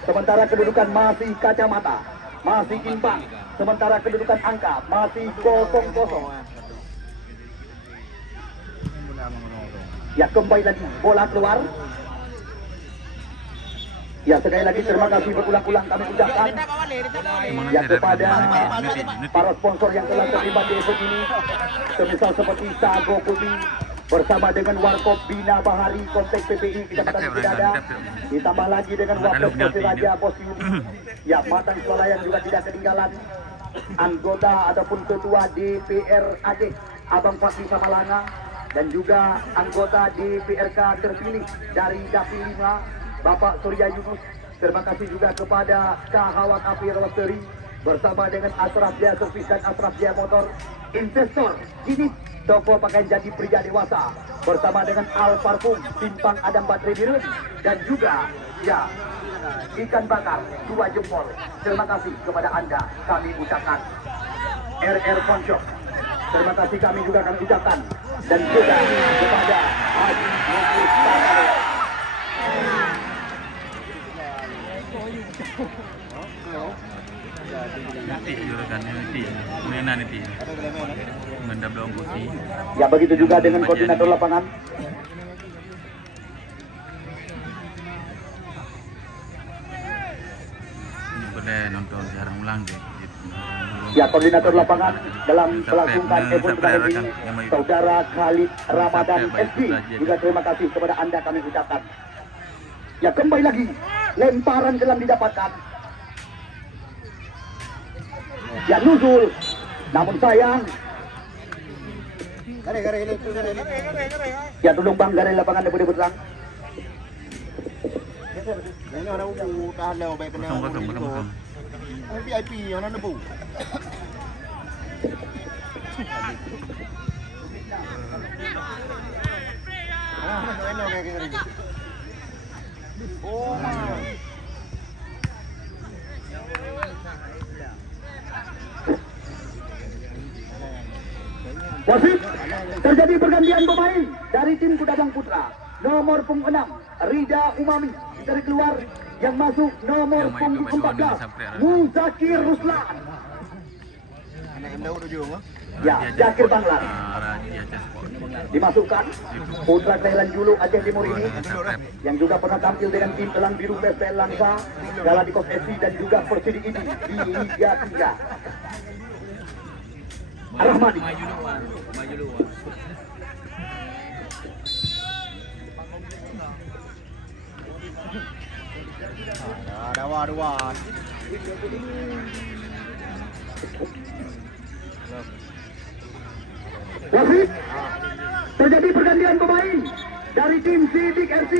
Sementara kedudukan masih kacamata, masih imbang. Sementara kedudukan angka masih 0-0. Ya kembali lagi bola keluar. Ya sekali lagi terima kasih berulang-ulang kami ucapkan ya kepada para sponsor yang telah terlibat di event ini, semisal seperti Sago Putih bersama dengan Warkop Bina Bahari Kompleks PPI Kecamatan Kedada, ditambah lagi dengan Wapres Poti Raja Pos Yudi, ya Matan Swalayan juga tidak ketinggalan, anggota ataupun ketua DPR Aceh Abang Fatli Samalanga, dan juga anggota DPRK terpilih dari Dapil 5 Bapak Surya Yunus. Terima kasih juga kepada Kahawat Api Rawateri bersama dengan Asraf Jaya Servis dan Asraf Jaya Motor, investor ini toko pakaian jadi pria dewasa bersama dengan Al Parfum Simpang Adam Baterai Biru, dan juga ya ikan bakar 2 jempol. Terima kasih kepada Anda kami ucapkan. RR Phone Shop, terima kasih kami ucapkan, dan juga kepada Haji Muhammad. Ya begitu juga dengan koordinator lapangan. Nonton sekarang ulang deh. Ya koordinator lapangan dalam melangsungkan event kali ini, Saudara Khalid Ramadan SD. Juga terima kasih kepada Anda kami ucapkan. Ya kembali lagi lemparan telah didapatkan. Ya nuzul, namun sayang. Ya tolong bang dari lapangan Deputi Putrang. Ini orang buku tahan lewat baik kena. Kosong. VIP orang nak bu. Oh. Wasit, terjadi pergantian pemain dari tim Kudabang Putra. Nomor punggung 6, Rida Umami dari keluar, yang masuk nomor punggung 14, Muzakir Ruslan. Ya, Zakir Banglar. Dimasukkan putra kelahiran Julu Aceh Timur ini, yang juga pernah tampil dengan tim Elang Biru PSPL Langsa, Galacticos FC dan juga Persidi ini di Liga 3. Rahmadi. Dua. Wasit, terjadi pergantian pemain dari tim Sidik RC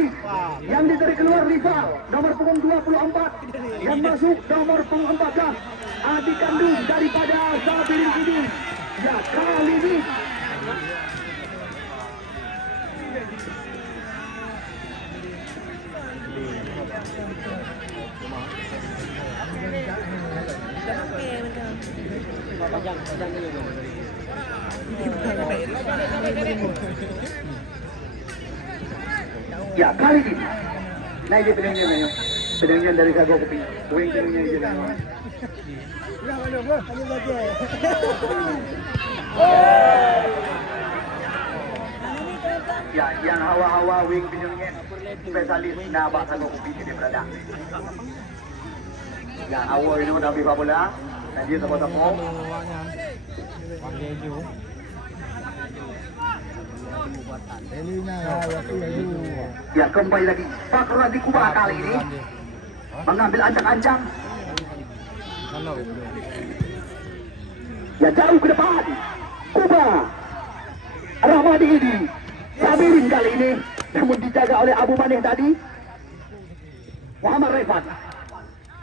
yang ditarik keluar rival nomor punggung 24, yang masuk nomor punggung 14, adik kandung daripada Sabirin ini. Ya, kali ini ya, kali ini naik dia pedangnya dari Sago Kopi. Wing pedangnya dia. Ya, yang hawa-hawa wing pedangnya spesialis nabak Sago Kopi dia berada. Yang awal ini udah bisa bola, dan dia tepuk-tepuk. Ya, kembali lagi Pak Radi Kuba kali ini mengambil ancang-ancang. Ya, jauh ke depan Kuba. Rahmadi ini Sabirin kali ini, namun dijaga oleh Abu Maneh tadi. Muhammad Refat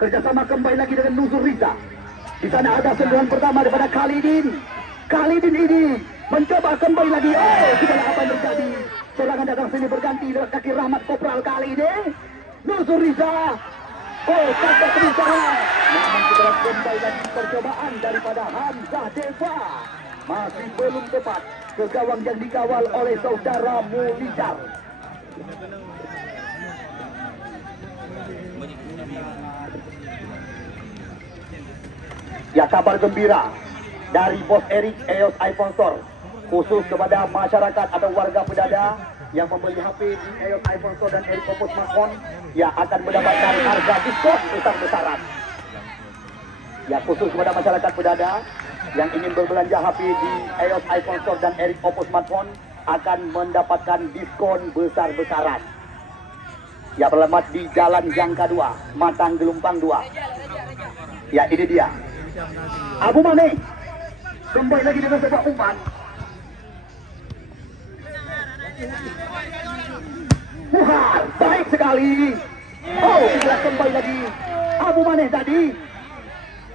kerjasama kembali lagi dengan Nuzur Riza. Di sana ada sentuhan pertama daripada Khalidin. Khalidin ini mencoba kembali lagi. Oh, segala apa yang terjadi. Serangan datang sini berganti dengan kaki Rahmat Kopral kali ini. Nuzur Riza. Oh, kata kebicaraan. Namun setelah kembali lagi percobaan daripada Hamzah Deva. Masih belum tepat ke gawang yang dikawal oleh saudara Mulijar. Ya, kabar gembira dari Bos Erik EOS iPhone Store khusus kepada masyarakat atau warga Pedada yang membeli HP di EOS iPhone Store dan Erik Oppo Smartphone, ya akan mendapatkan harga diskon besar-besaran. Ya, khusus kepada masyarakat Pedada yang ingin berbelanja HP di EOS iPhone Store dan Erik Oppo Smartphone akan mendapatkan diskon besar-besaran. Ya, beralamat di Jalan Jangka 2, Matang Gelumpang 2. Ya, ini dia Abu Maneh kembali lagi dengan sepak umpan. Muhar, baik sekali. Oh, sudah kembali lagi Abu Maneh tadi.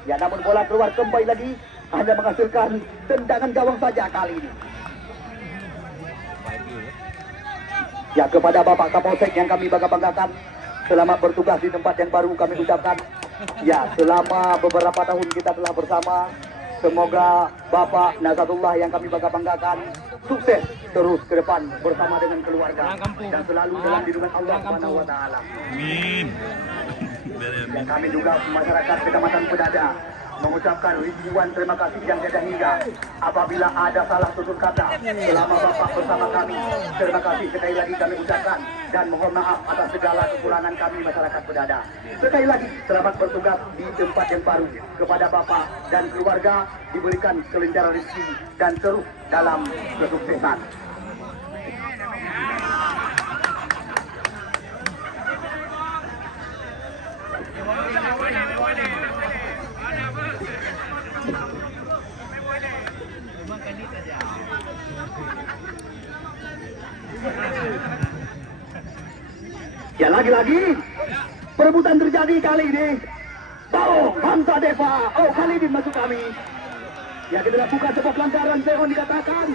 Ya, namun bola keluar kembali lagi, hanya menghasilkan tendangan gawang saja kali ini. Ya, kepada Bapak Kapolsek yang kami bangga-banggakan, selamat bertugas di tempat yang baru kami ucapkan. Ya, selama beberapa tahun kita telah bersama. Semoga Bapak Nazatullah yang kami bangga-banggakan sukses terus ke depan bersama dengan keluarga dan selalu dalam lindungan Allah Subhanahu wa taala. Amin. Dan kami juga masyarakat Kecamatan Pedada mengucapkan ribuan terima kasih yang tiada hingga. Apabila ada salah tutur kata selama Bapak bersama kami, terima kasih sekali lagi kami ucapkan dan mohon maaf atas segala kekurangan kami masyarakat Pedada. Sekali lagi selamat bertugas di tempat yang baru. Kepada Bapak dan keluarga diberikan kelancaran rezeki dan terus dalam kesuksesan. Ya, lagi-lagi perebutan terjadi kali ini. Tahu Hamzah Deva. Oh, kali ini masuk kami. Ya, kita lakukan sebuah pelanggaran. Seon dikatakan.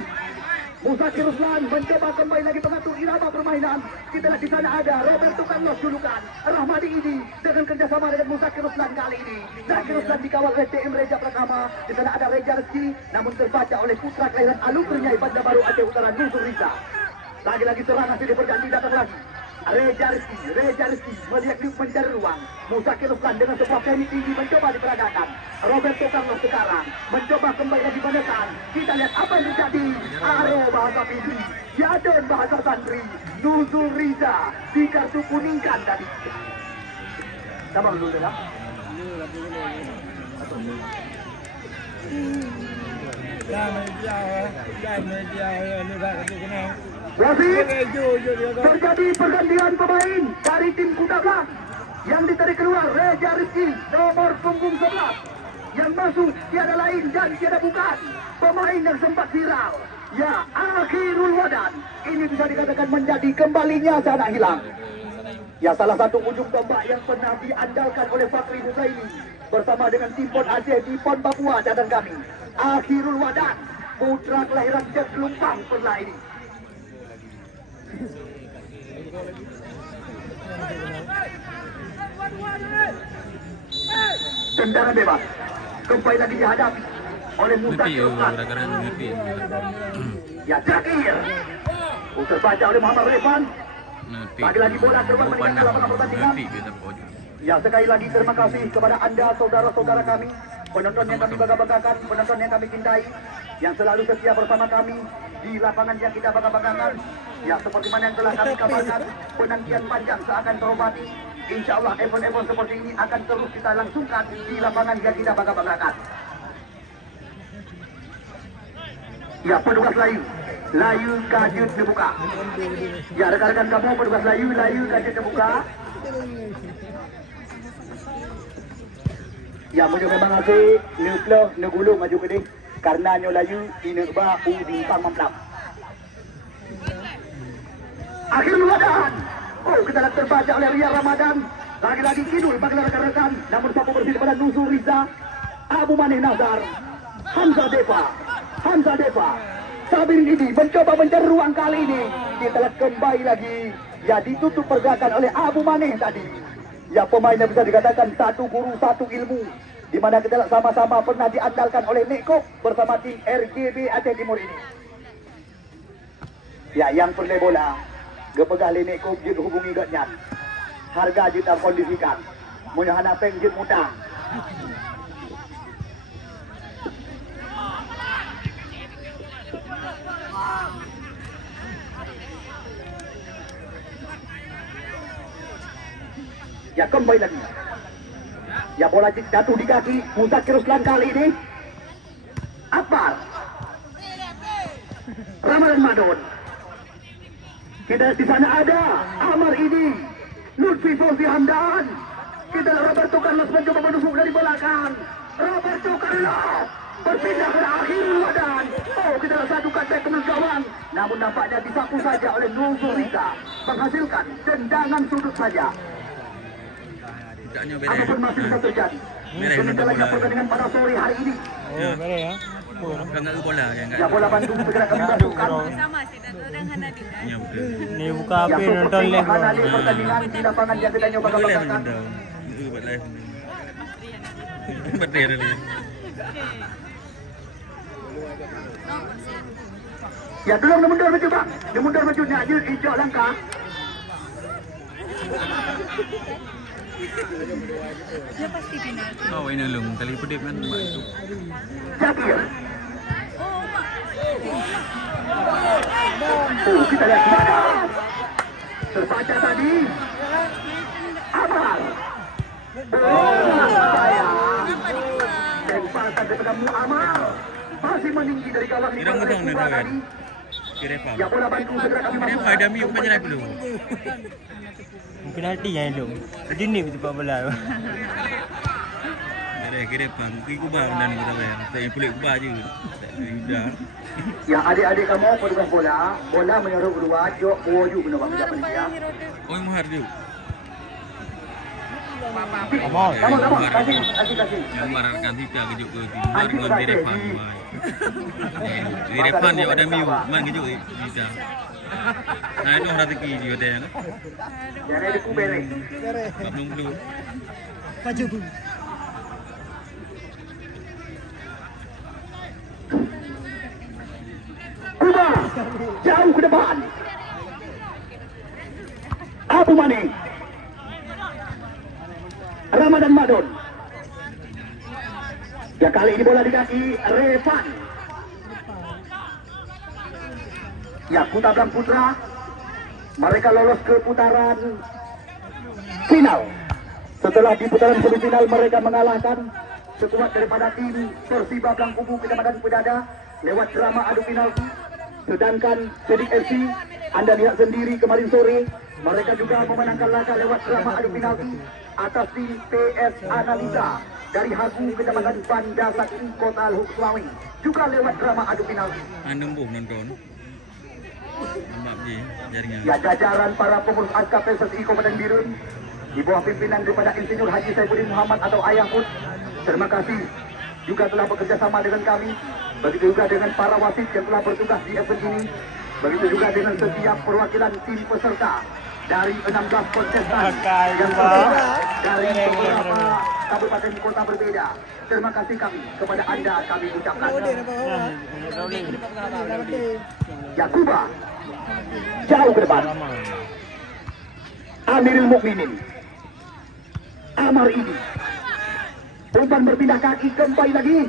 Musakir Ruslan mencoba kembali lagi mengatur irama permainan. Kita lihat di sana ada Roberto Carlos julukan Rahmadi ini dengan kerjasama dengan Musakir Ruslan kali ini. Musakir Ruslan dikawal oleh TM Reja Pratama. Di sana ada Reja Rizky, namun terbaca oleh putra kelahiran Alu Pernyai Bandar Baru Aceh Utara Nusur Riza. Lagi-lagi serangan sudah berganti datang lagi. Reja Rizky melihat mencari ruang. Musakir Ruslan dengan sebuah teknik tinggi mencoba diperagakan. Roberto Carlos sekarang mencoba kembali lagi menekan. Kita lihat apa yang terjadi. Aro bahasa Pidi, Jadon bahasa Santri, Nuzul Riza di kartu kuningkan tadi. Sama dulu dah. Wasit, terjadi pergantian pemain dari tim Kuda Blas. Yang ditarik keluar Reja Rizky nomor punggung 11. Yang masuk tiada lain dan tiada bukan pemain yang sempat viral. Ya, Akhirul Wadan. Ini bisa dikatakan menjadi kembalinya sana hilang. Ya, salah satu ujung tombak yang pernah diandalkan oleh Fakri Husaini bersama dengan tim Pon Aceh di Pon Papua datang kami. Akhirul Wadan, putra kelahiran Jegelumpang pernah ini. Tendangan bebas kembali lagi dihadapi oleh Musakir Ruslan. Ya, Zakir terbaca oleh Muhammad Revan. Lagi-lagi bola keluar meninggalkan lapangan pertandingan. Ya, sekali lagi terima kasih kepada anda saudara-saudara kami, penonton yang kami bangga-banggakan, penonton yang kami cintai, yang selalu setia bersama kami di lapangan yang kita bangga-banggakan. Ya, seperti mana yang telah kami kabarkan, penantian panjang seakan terobati. Insya Allah event-event seperti ini akan terus kita langsungkan di lapangan yang kita bangga-banggakan. Ya, petugas Layu Kajut dibuka. Ya, rekan-rekan kamu petugas Layu Kajut dibuka. Ya, muncul memang asik, nuklo, nugulung maju ke dia. Karena Layu ini ba di pangmamplap. Akhirul Wadan. Oh, kita lihat terbaca oleh Ria Ramadan. Lagi-lagi kidul bagi rekan-rekan. Namun sapu bersih kepada Nuzul Riza, Abu Maneh Nazar, Hamzah Deva. Sabirin ini mencoba mencari ruang kali ini. Kita lihat kembali lagi. Ya, ditutup pergerakan oleh Abu Maneh tadi. Ya, pemain yang bisa dikatakan satu guru satu ilmu. Di mana kita lihat sama-sama pernah diandalkan oleh Neko bersama tim RGB Aceh Timur ini. Ya, yang perle bola. Gepegah lini ko jut hubungi gaknya. Harga juta kondisikan. Munyahan apa yang jut mudah. Ya, kembali lagi. Ya, bola jatuh di kaki Musakir Ruslan kali ini. Akbar Ramadan Madon. Kita di sana ada Amar ini, Lutfi Fauzi Hamdan. Kita Roberto Carlos mencoba menusuk dari belakang. Roberto Carlos berpindah ke Akhirul Wadan. Oh, kita satu kata kena gawang. Namun nampaknya disapu saja oleh Nuzul Riza, menghasilkan tendangan sudut saja. Apapun masih bisa terjadi. Sementara pertandingan pada sore hari ini. Oh, betul ya. Enggak ke bola kan? Ya, bola Bandung segera kami masukkan. Sama sih, dan dengan Nabi kan. Ya betul. Ni buka Ya, api nonton live. seperti pertandingan di lapangan yang kita nyoba Boleh banggakan. menunda. Itu buat live. Betul ni. Ya, belum mundur maju bang. Dia mundur maju ni aja hijau langkah. Dia pasti penalti. Oh, ini lung kali pedip kan itu. Zakir. Oh, Mak. Oh, kita lihat mana. Terbaca tadi. Amal. Oh, sayang. Tembakan kepada Muammar. Masih meninggi dari gawang Irang Ibrahim ketang ni Kubra kan. tadi. Kira apa? Ya, bola Bandung segera kami Kira apa masukkan. ada mi apa jalan dulu. Penalti yang itu. Jadi ni tempat bola. Kira apa? Iku bang dan kita bayar. Saya kulit kubah je. Sudah. Ya, adik-adik kamu petugas bola menyorong kedua, jok, boju kena bang. Mahal Siapa pa dia? yung hero tu. Oh, mahar dia. Amal. Kasih. Gambar rekan kita kejut ke timbar dengan Direpan. Direpan dia ada miu, man kejut bisa. Nah itu strategi dia ada yang. Jadi di kubere. Belum belum. Kuba jauh ke depan. Abu Mane, Ramadan Madon. Ya kali ini bola di kaki Revan. Ya Kuta Blang Putra. Mereka lolos ke putaran final. Setelah di putaran semifinal mereka mengalahkan sekuat daripada tim Persiba Blang Kubu Kecamatan Pedada lewat drama adu penalti. Sedangkan Sedik FC, Anda lihat sendiri kemarin sore, mereka juga memenangkan laga lewat drama adu penalti atas tim PS Analisa dari Hagu Kecamatan Banda Sakti Kota Luhuk Sulawi, juga lewat drama adu penalti. Nembuh nonton. Nampak je jaringan. Ya jajaran para pengurus ASKAP PSSI Kabupaten Birun di bawah pimpinan daripada Insinyur Haji Saifuddin Muhammad atau Ayah Ud, terima kasih juga telah bekerja sama dengan kami. Begitu juga dengan para wasit yang telah bertugas di event ini. Begitu juga dengan setiap perwakilan tim peserta dari 16 kontestan yang berbeda dari beberapa kabupaten kota berbeda. Terima kasih kami kepada Anda kami ucapkan. Yakuba jauh ke depan. Amirul Mukminin, Amar Idi, umpan berpindah kaki kembali lagi.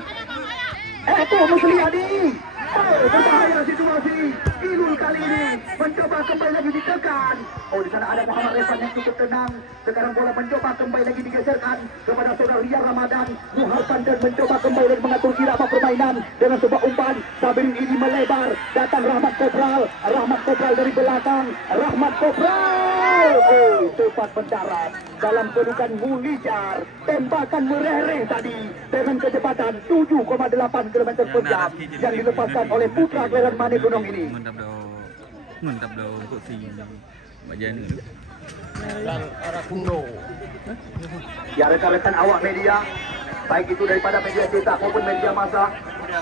Itu Musliadi. Berbahaya situasi. Ilul kali ini mencoba kembali lagi ditekan. Di sana ada Muhammad Revan yang cukup tenang. Sekarang bola mencoba kembali lagi digeserkan kepada saudara Ria Ramadan. Muharsan dan mencoba kembali lagi mengatur irama permainan dengan sebuah umpan. Sabirin ini melebar. Datang Rahmat Kopral. Rahmat Kopral dari belakang. Rahmat Kopral. Cepat mendarat dalam kedudukan Mulijar. Tembakan merereh tadi dengan kecepatan 7,8 km per jam yang dilepaskan oleh putra kelahiran Mane Gunung ini. Mantap dah untuk si bagian ni. Ya rekan-rekan awak media, baik itu daripada media cetak maupun media massa,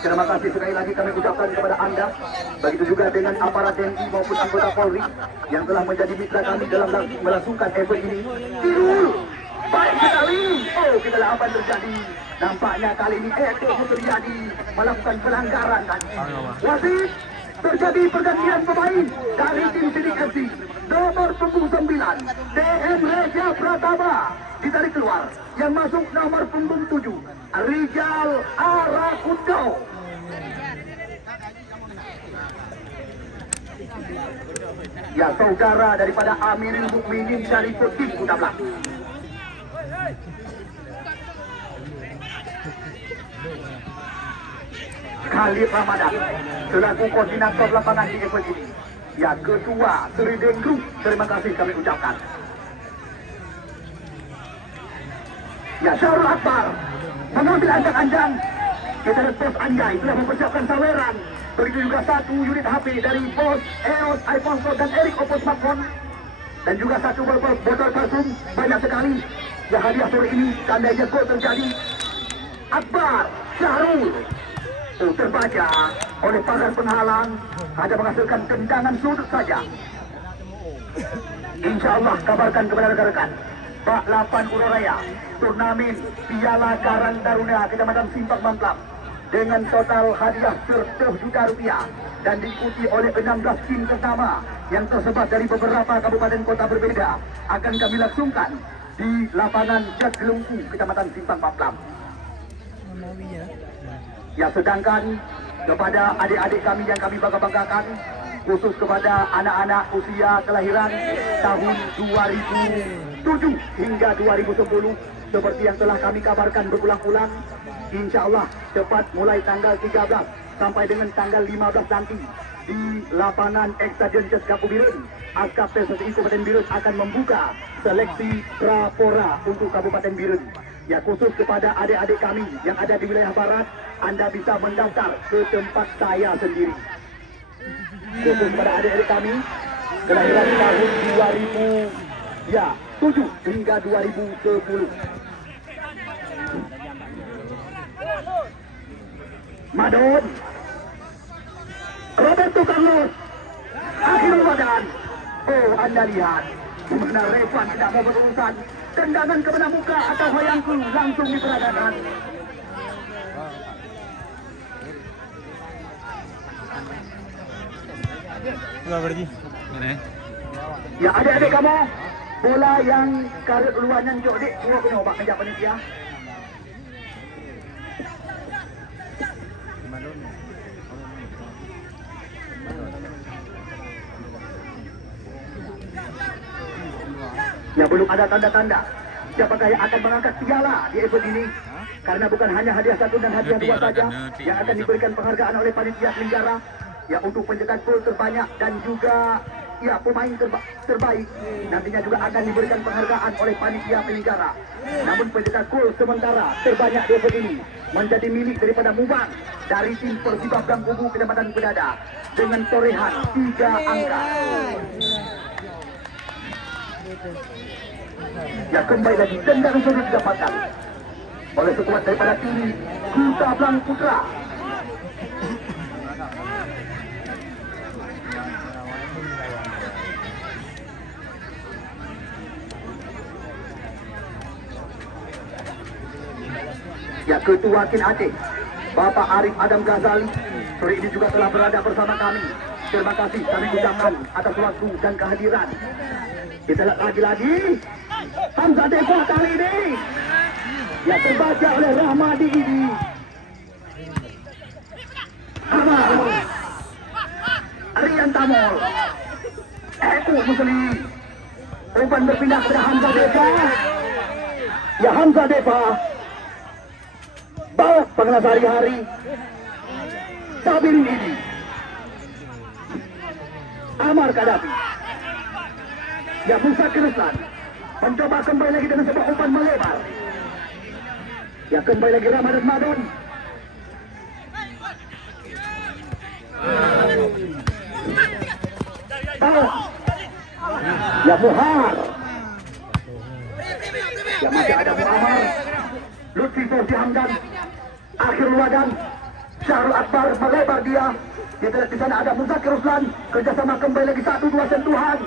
terima kasih sekali lagi kami ucapkan kepada Anda. Begitu juga dengan aparat TNI maupun anggota Polri yang telah menjadi mitra kami dalam melangsungkan event ini. Tirul, baik sekali. Kita lihat apa yang terjadi. Nampaknya kali ini terjadi melakukan pelanggaran tadi. Wasit, terjadi pergantian pemain dari tim Sedik FC. Nomor punggung 9, DM Reja Pratama ditarik keluar. Yang masuk nomor punggung 7, Rijal Arakundo. Ya saudara daripada Amirul Mukminin dari tim Kuta Blang. Khalid Ramadan selaku koordinator lapangan di event ini. Ya ketua Trident Group, terima kasih kami ucapkan. Ya Syarul Akbar mengambil anjang-anjang. Kita lihat Bos Anjay telah mempersiapkan saweran. Begitu juga satu unit HP dari Bos Eros Alfonso dan Erik Opos Makon. Dan juga satu botol parfum. Banyak sekali. Ya hadiah sore ini tandanya gol terjadi. Akbar Syahrul terbaca oleh pagar penghalang, hanya menghasilkan tendangan sudut saja. Insya Allah kabarkan kepada rekan-rekan Pak Lapan Uraraya turnamen Piala Karang Taruna Kecamatan Simpang Mangklap dengan total hadiah 100 juta rupiah dan diikuti oleh 16 tim pertama yang tersebar dari beberapa kabupaten kota berbeda akan kami langsungkan di lapangan Jatgelungku Kecamatan Simpang Mangklap. Ya sedangkan kepada adik-adik kami yang kami bangga-banggakan, khusus kepada anak-anak usia kelahiran tahun 2007 hingga 2010 seperti yang telah kami kabarkan berulang-ulang, insya Allah cepat mulai tanggal 13 sampai dengan tanggal 15 nanti di lapangan Ekstadion Ceskapu Birun, ASKAP PSSI Kabupaten Birun akan membuka seleksi Prapora untuk Kabupaten Birun. Ya khusus kepada adik-adik kami yang ada di wilayah barat, Anda bisa mendaftar ke tempat saya sendiri. Khusus kepada adik-adik kami kelahiran tahun hingga 2010. Madon, Roberto Carlos, Akhirul Wadan. Oh, Anda lihat, dimana Revan tidak mau berurusan. Tendangan ke benak muka atau hoyangku langsung diperadakan. Ini. Ya adik-adik kamu, bola yang karet luarnya jok dik, semua kena obat kejap panitia. Ya belum ada tanda-tanda siapakah yang akan mengangkat piala di event ini. Karena bukan hanya hadiah 1 dan hadiah 2 saja yang akan diberikan penghargaan oleh panitia penyelenggara. Ya untuk pencetak gol terbanyak dan juga ya pemain terbaik nantinya juga akan diberikan penghargaan oleh panitia penyelenggara. Namun pencetak gol sementara terbanyak di event ini menjadi milik daripada Mubang dari tim Persiba Blangkubu Kecamatan Pedada dengan torehan 3 angka. Ya kembali lagi tendangan sudah didapatkan oleh sekuat daripada tim Kuta Blang Putra. Ya Ketua Kin Aceh Bapak Arif Adam Ghazali sore ini juga telah berada bersama kami. Terima kasih kami ucapkan atas waktu dan kehadiran. Kita lihat lagi-lagi Hamzah Depa kali ini ya terbaca oleh Rahmadi ini. Amal Rian Tamol Eko Musli umpan berpindah kepada Hamzah Depa. Ya Hamzah Depa balas pengenas hari-hari Sabirin ini Amar Kadafi. Ya Musa Kirusan mencoba kembali lagi dengan sebuah umpan melebar. Ya kembali lagi Ramadan Madon. Ya Muhar. Ya masih ada Muhammad. Lutfi Forsi Hamdan. Akhirul Wadan. Syahrul Akbar melebar dia. Kita lihat di sana ada Musa Kiruslan. Kerjasama kembali lagi 1-2 sentuhan.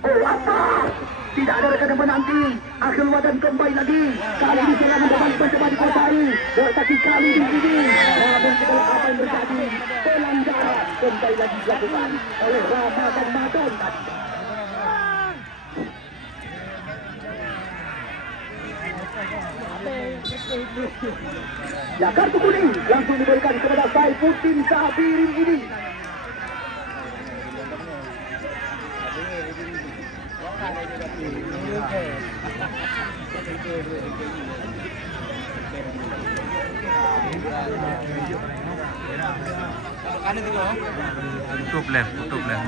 Oh apa? Tidak ada rekan yang menanti. Akhirul Wadan kembali lagi. Kali ini serangan berbalik mencoba dikuasai. Tetapi kali ini namun kita lihat apa yang terjadi. Pelanggaran kembali lagi dilakukan oleh Ramadan Madon tadi. Ya kartu kuning langsung diberikan kepada Saifuddin Sabirin ini. Tutup leh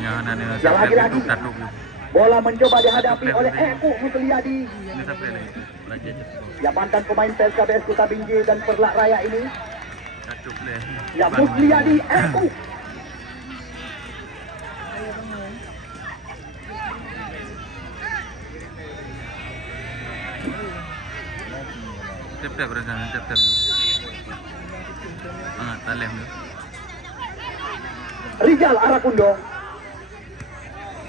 yang ada Ya lagi-lagi bola mencoba dihadapi oleh Eko Mutliyadi. Ini sampai lagi belajar Ya mantan pemain PSKBS Kota Binjai dan Perlak Raya ini. tutup leh. Ya Mutliyadi Eko. Tep berencana tep. Talem tu. Rizal Arakundo.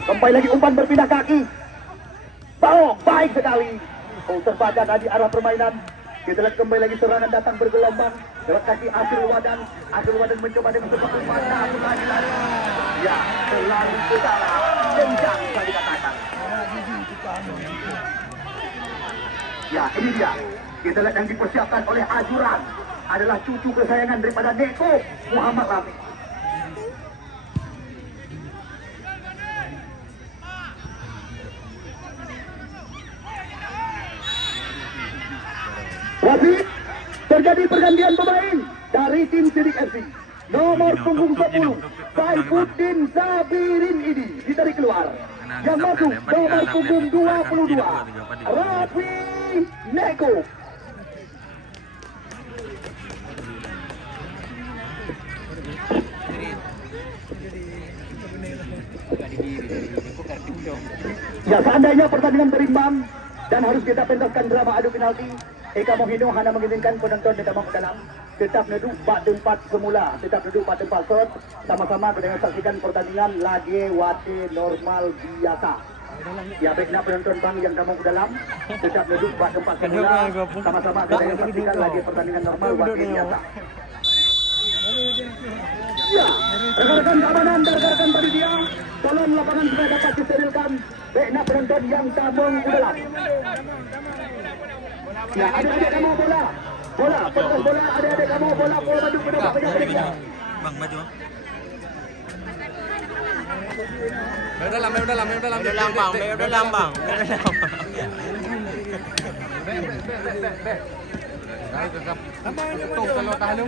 Kembali lagi umpan berpindah kaki. Bau baik sekali. Oh terbaca tadi arah permainan. Kita lihat kembali lagi serangan datang bergelombang. Lewat kaki Akhirul Wadan. Akhirul Wadan mencoba dengan sebuah umpan. Namun lagi. Ya selalu saudara. Kencang sekali dikatakan. Ya ini dia. Kita lihat yang dipersiapkan oleh Ajuran adalah cucu kesayangan daripada Neko Muhammad Rafi. Wasit, terjadi pergantian pemain dari tim Sidik FC. Nomor punggung 10, Saifuddin Sabirin ini ditarik keluar. Yang masuk nomor punggung 22, Rafi Neko. Ya seandainya pertandingan berimbang, Dan harus kita pentaskan drama adu penalti. Eka Mohino hanya mengizinkan penonton di dalam dalam tetap duduk bak tempat semula, tetap duduk bak tempat shot. Sama-sama kita saksikan pertandingan lagi wate normal biasa. Ya baiklah penonton bang yang kamu ke dalam tetap duduk bak tempat semula. Sama-sama kita saksikan lagi pertandingan normal wate biasa. Ya, rekan-rekan keamanan dan rekan-rekan panitia, tolong lapangan supaya dapat disterilkan. Baiklah penonton yang tabung ke dalam. Ya, adik-adik kamu bola, petas bola, adik-adik kamu bola maju ke depan panitia. Bang, maju. Udah lambang.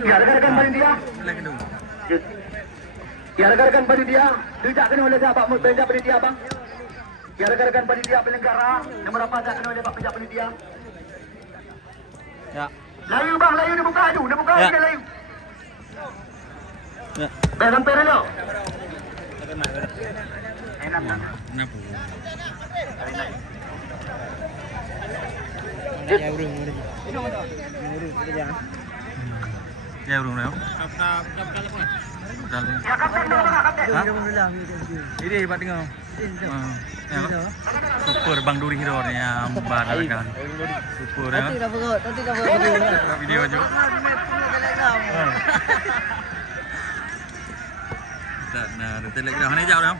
Ya, rekan-rekan panitia. Ya, rekan-rekan panitia, tidak kena oleh Pak Panja panitia, Bang. Ya, rekan-rekan panitia penyelenggara, nomor apa tak kena oleh Pak Panja panitia? Ya. Layu bang, layu dia buka aju, Ya. dia layu. Ya. Dah sampai dah lo. Kenapa? Ya burung dah. Ya kapten dulu bang, kapten. Ini hebat tengok. Super Bang Duri Hero ni yang barangkan. Super ya. Nanti dah berot. Video aja. Tak nak telegram ni jauh dah.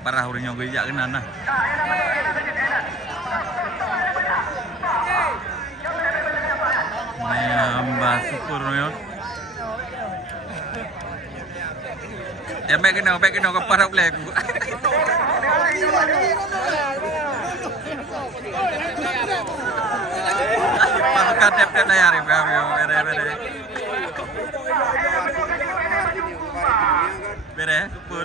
Parah orangnya gue jak kenan lah. Nambah syukur ni. Ya baik kena ke parah boleh aku. Pasukan tap-tap dah ya, bere. Bere, syukur.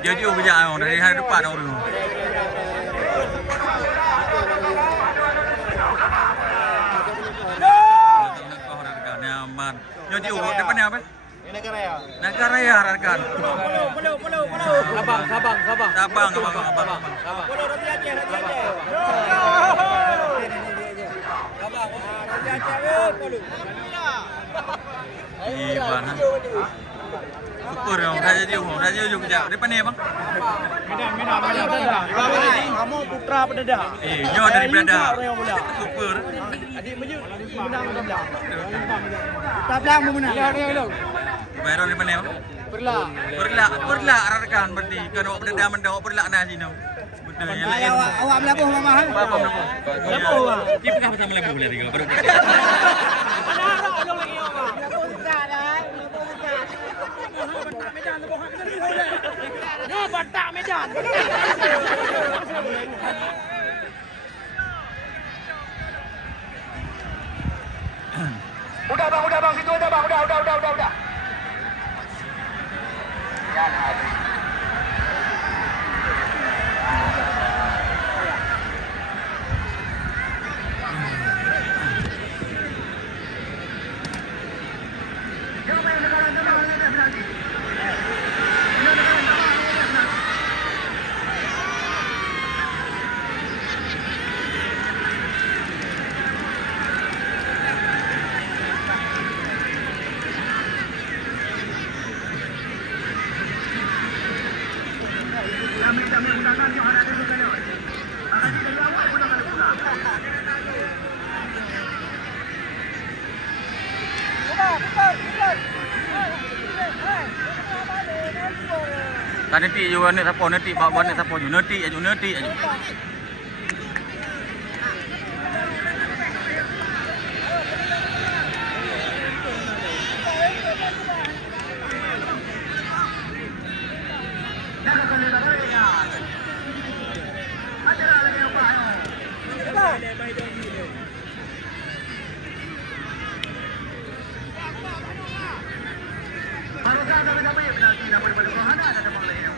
Dia juga kerja dari hari depan orang tu. Dia juga depan ni apa? Negara ya rekan. Sabang. Iban. Syukur dong, Raja juga kerja. Depan ni bang. Medan. Kamu putra Pedada. Nyo dari Pedada. Syukur. Adik menang belah. Tablang menang. Ya. Bayar depan ni bang. Berlak rekan berarti. Kalau Pedada mendak berlak nah sini. Betul ya. Awak melabuh mama. Apa melabuh? Melabuh. Dia pernah pasal melabuh boleh tiga baru. Batak Medan. Udah bang, situ aja bang, udah. Ya, Kan nanti juga ni siapa nanti bawa ni siapa juga nanti aja. kami penalti namun daripada Rohana dan Abang Leo.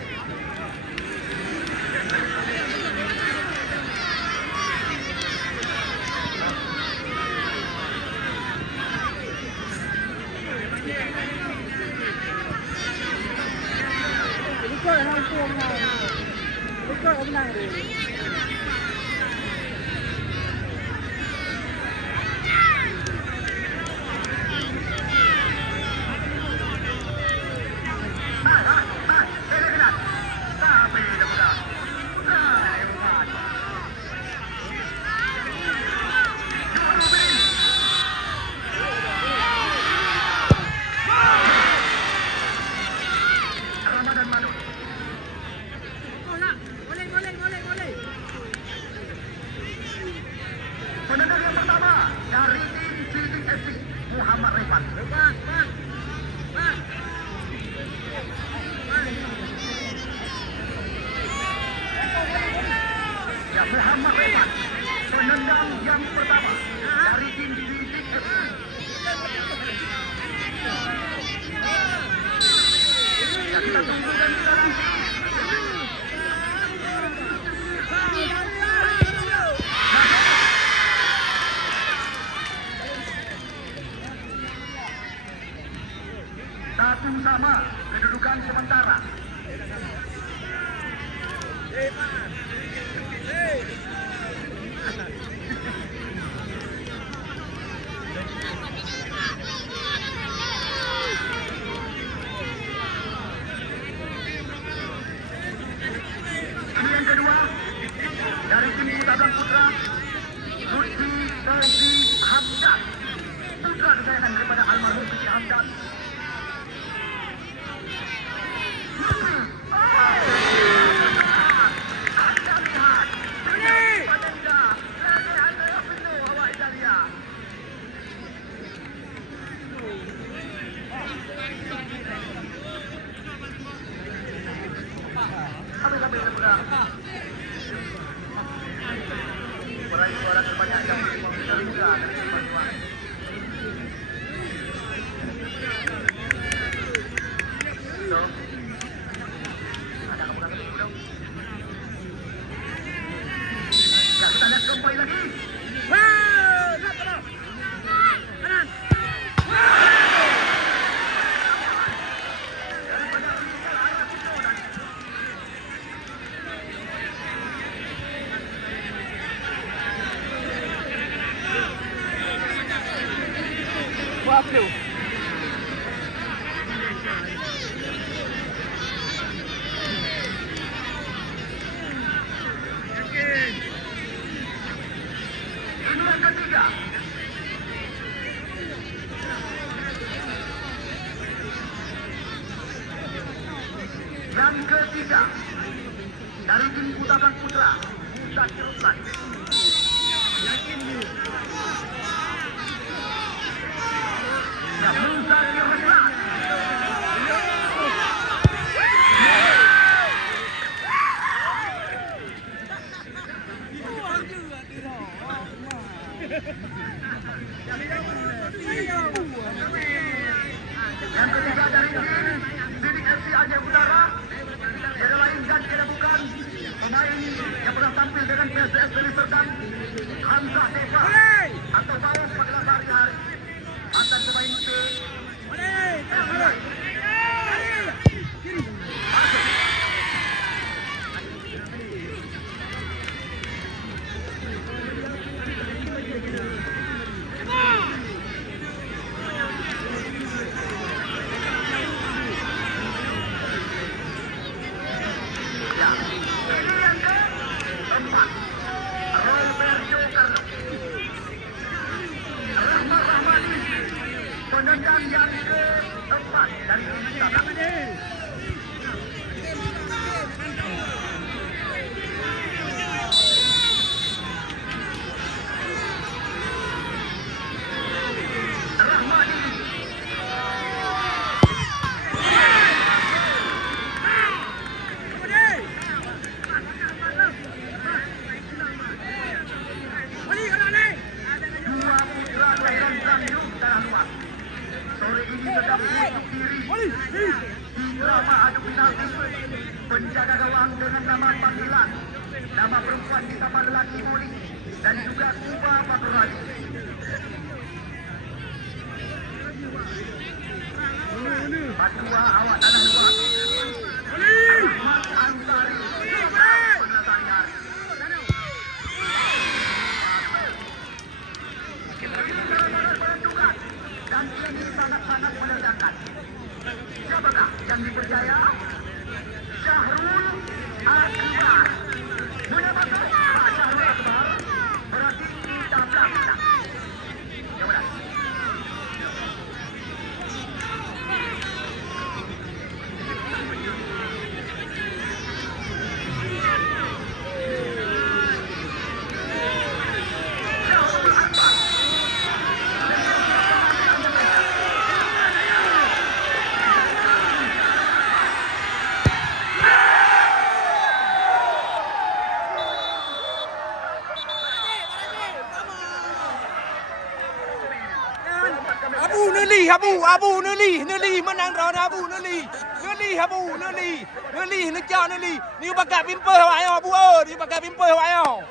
Penendang yang pertama dari tim Cilik FC Muhammad Rifat. Ya, Muhammad Rifat, penendang yang pertama dari tim Cilik FC. Ya, kita tunggu dan kita nanti. Satu sama kedudukan sementara. Ini yang kedua dari tim Tabang Putra, Lutfi Taufi Hamdan, putra kesayangan daripada almarhum Lutfi Hamdan. Yang ketiga dari tim Tabang Putra, Zakir Ruslan. Zakir Ruslan. Yang ketiga dari tim Cilik FC Aceh Utara, tiada lain dan tiada bukan pemain yang pernah tampil dengan PSS Deli Serdang, Hamzah Deva atau Baus pada hari-hari. Mantan pemain P. datang dengan nama panggilan, nama perempuan ditambah lelaki Muli dan juga Kuba Faturali. Patua awak tanah luar. Rahmat Ansari. Penatanya. Dan ini sangat-sangat menandakan. Siapakah yang dipercaya? Syahrul Akbar. Mendapatkan Syahrul Akbar berarti kita belakang. Yang benar. Abu Neli menang draw Abu Neli nak jauh Neli ni pakai pimple awak yo Abu ni pakai pimple awak yo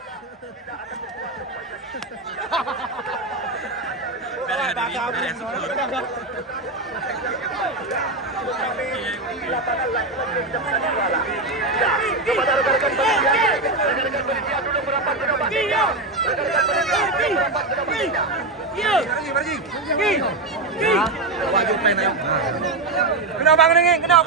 Kepada rekan-rekan penyedia, rekan-rekan penyedia dulu merapat ke depan. Rekan-rekan penyedia dulu merapat ke depan. Kena bang ni, kena.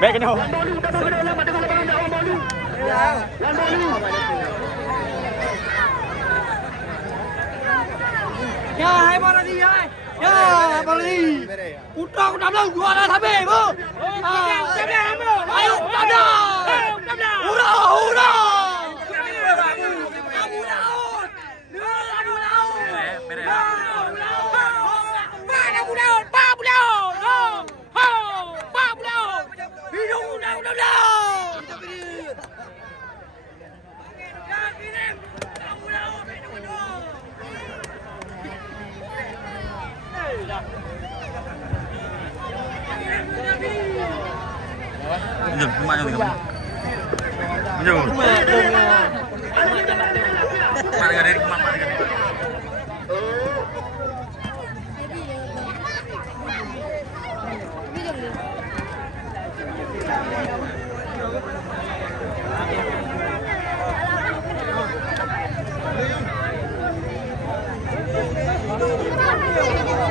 Baik kena. Ya, hai Baradi, hai. Ya, Baradi. Utang dah gua dah habis, bu. Ayo, tada. Hura. Jom, mak jom. Jom. Mak dari mak.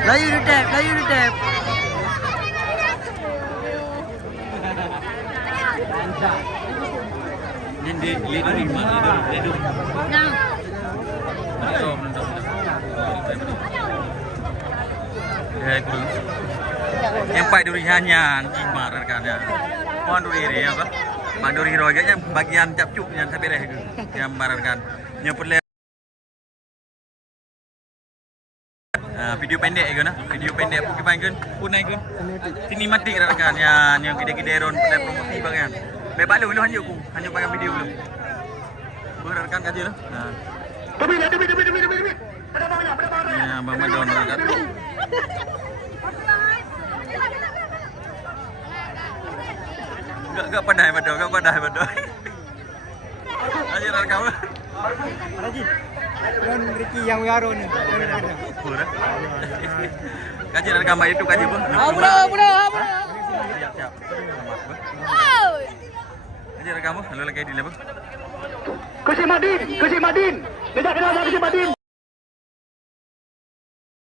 Layu di tap. Ini lidu di mana? Lidu. Nah. Yang pai duri nyanyian cimar kan ya. Puan duri ini ya kan. Mak duri roja bagian capcuk yang sampai deh yang marah kan. Yang perlu video pendek kan, video pendek pun kita kan, pun naik kan. Sinematik kan yang gede-gede ron promosi bagian. Bebas lu hanya pakai video lu. Berarkan aja lah. Nah. Demi. Ada bawahnya. Ya, Bang Madon kan. Gak pandai Madon. Aja rekam. Raji. Dan Ricky yang Waro ni. Kurang. Kaji rekam itu kaji pun. Bro. Siap. Oh. Aja rekam. Lalu lagi di lepas. Kusi Madin. Tidak kenal Kusi Madin.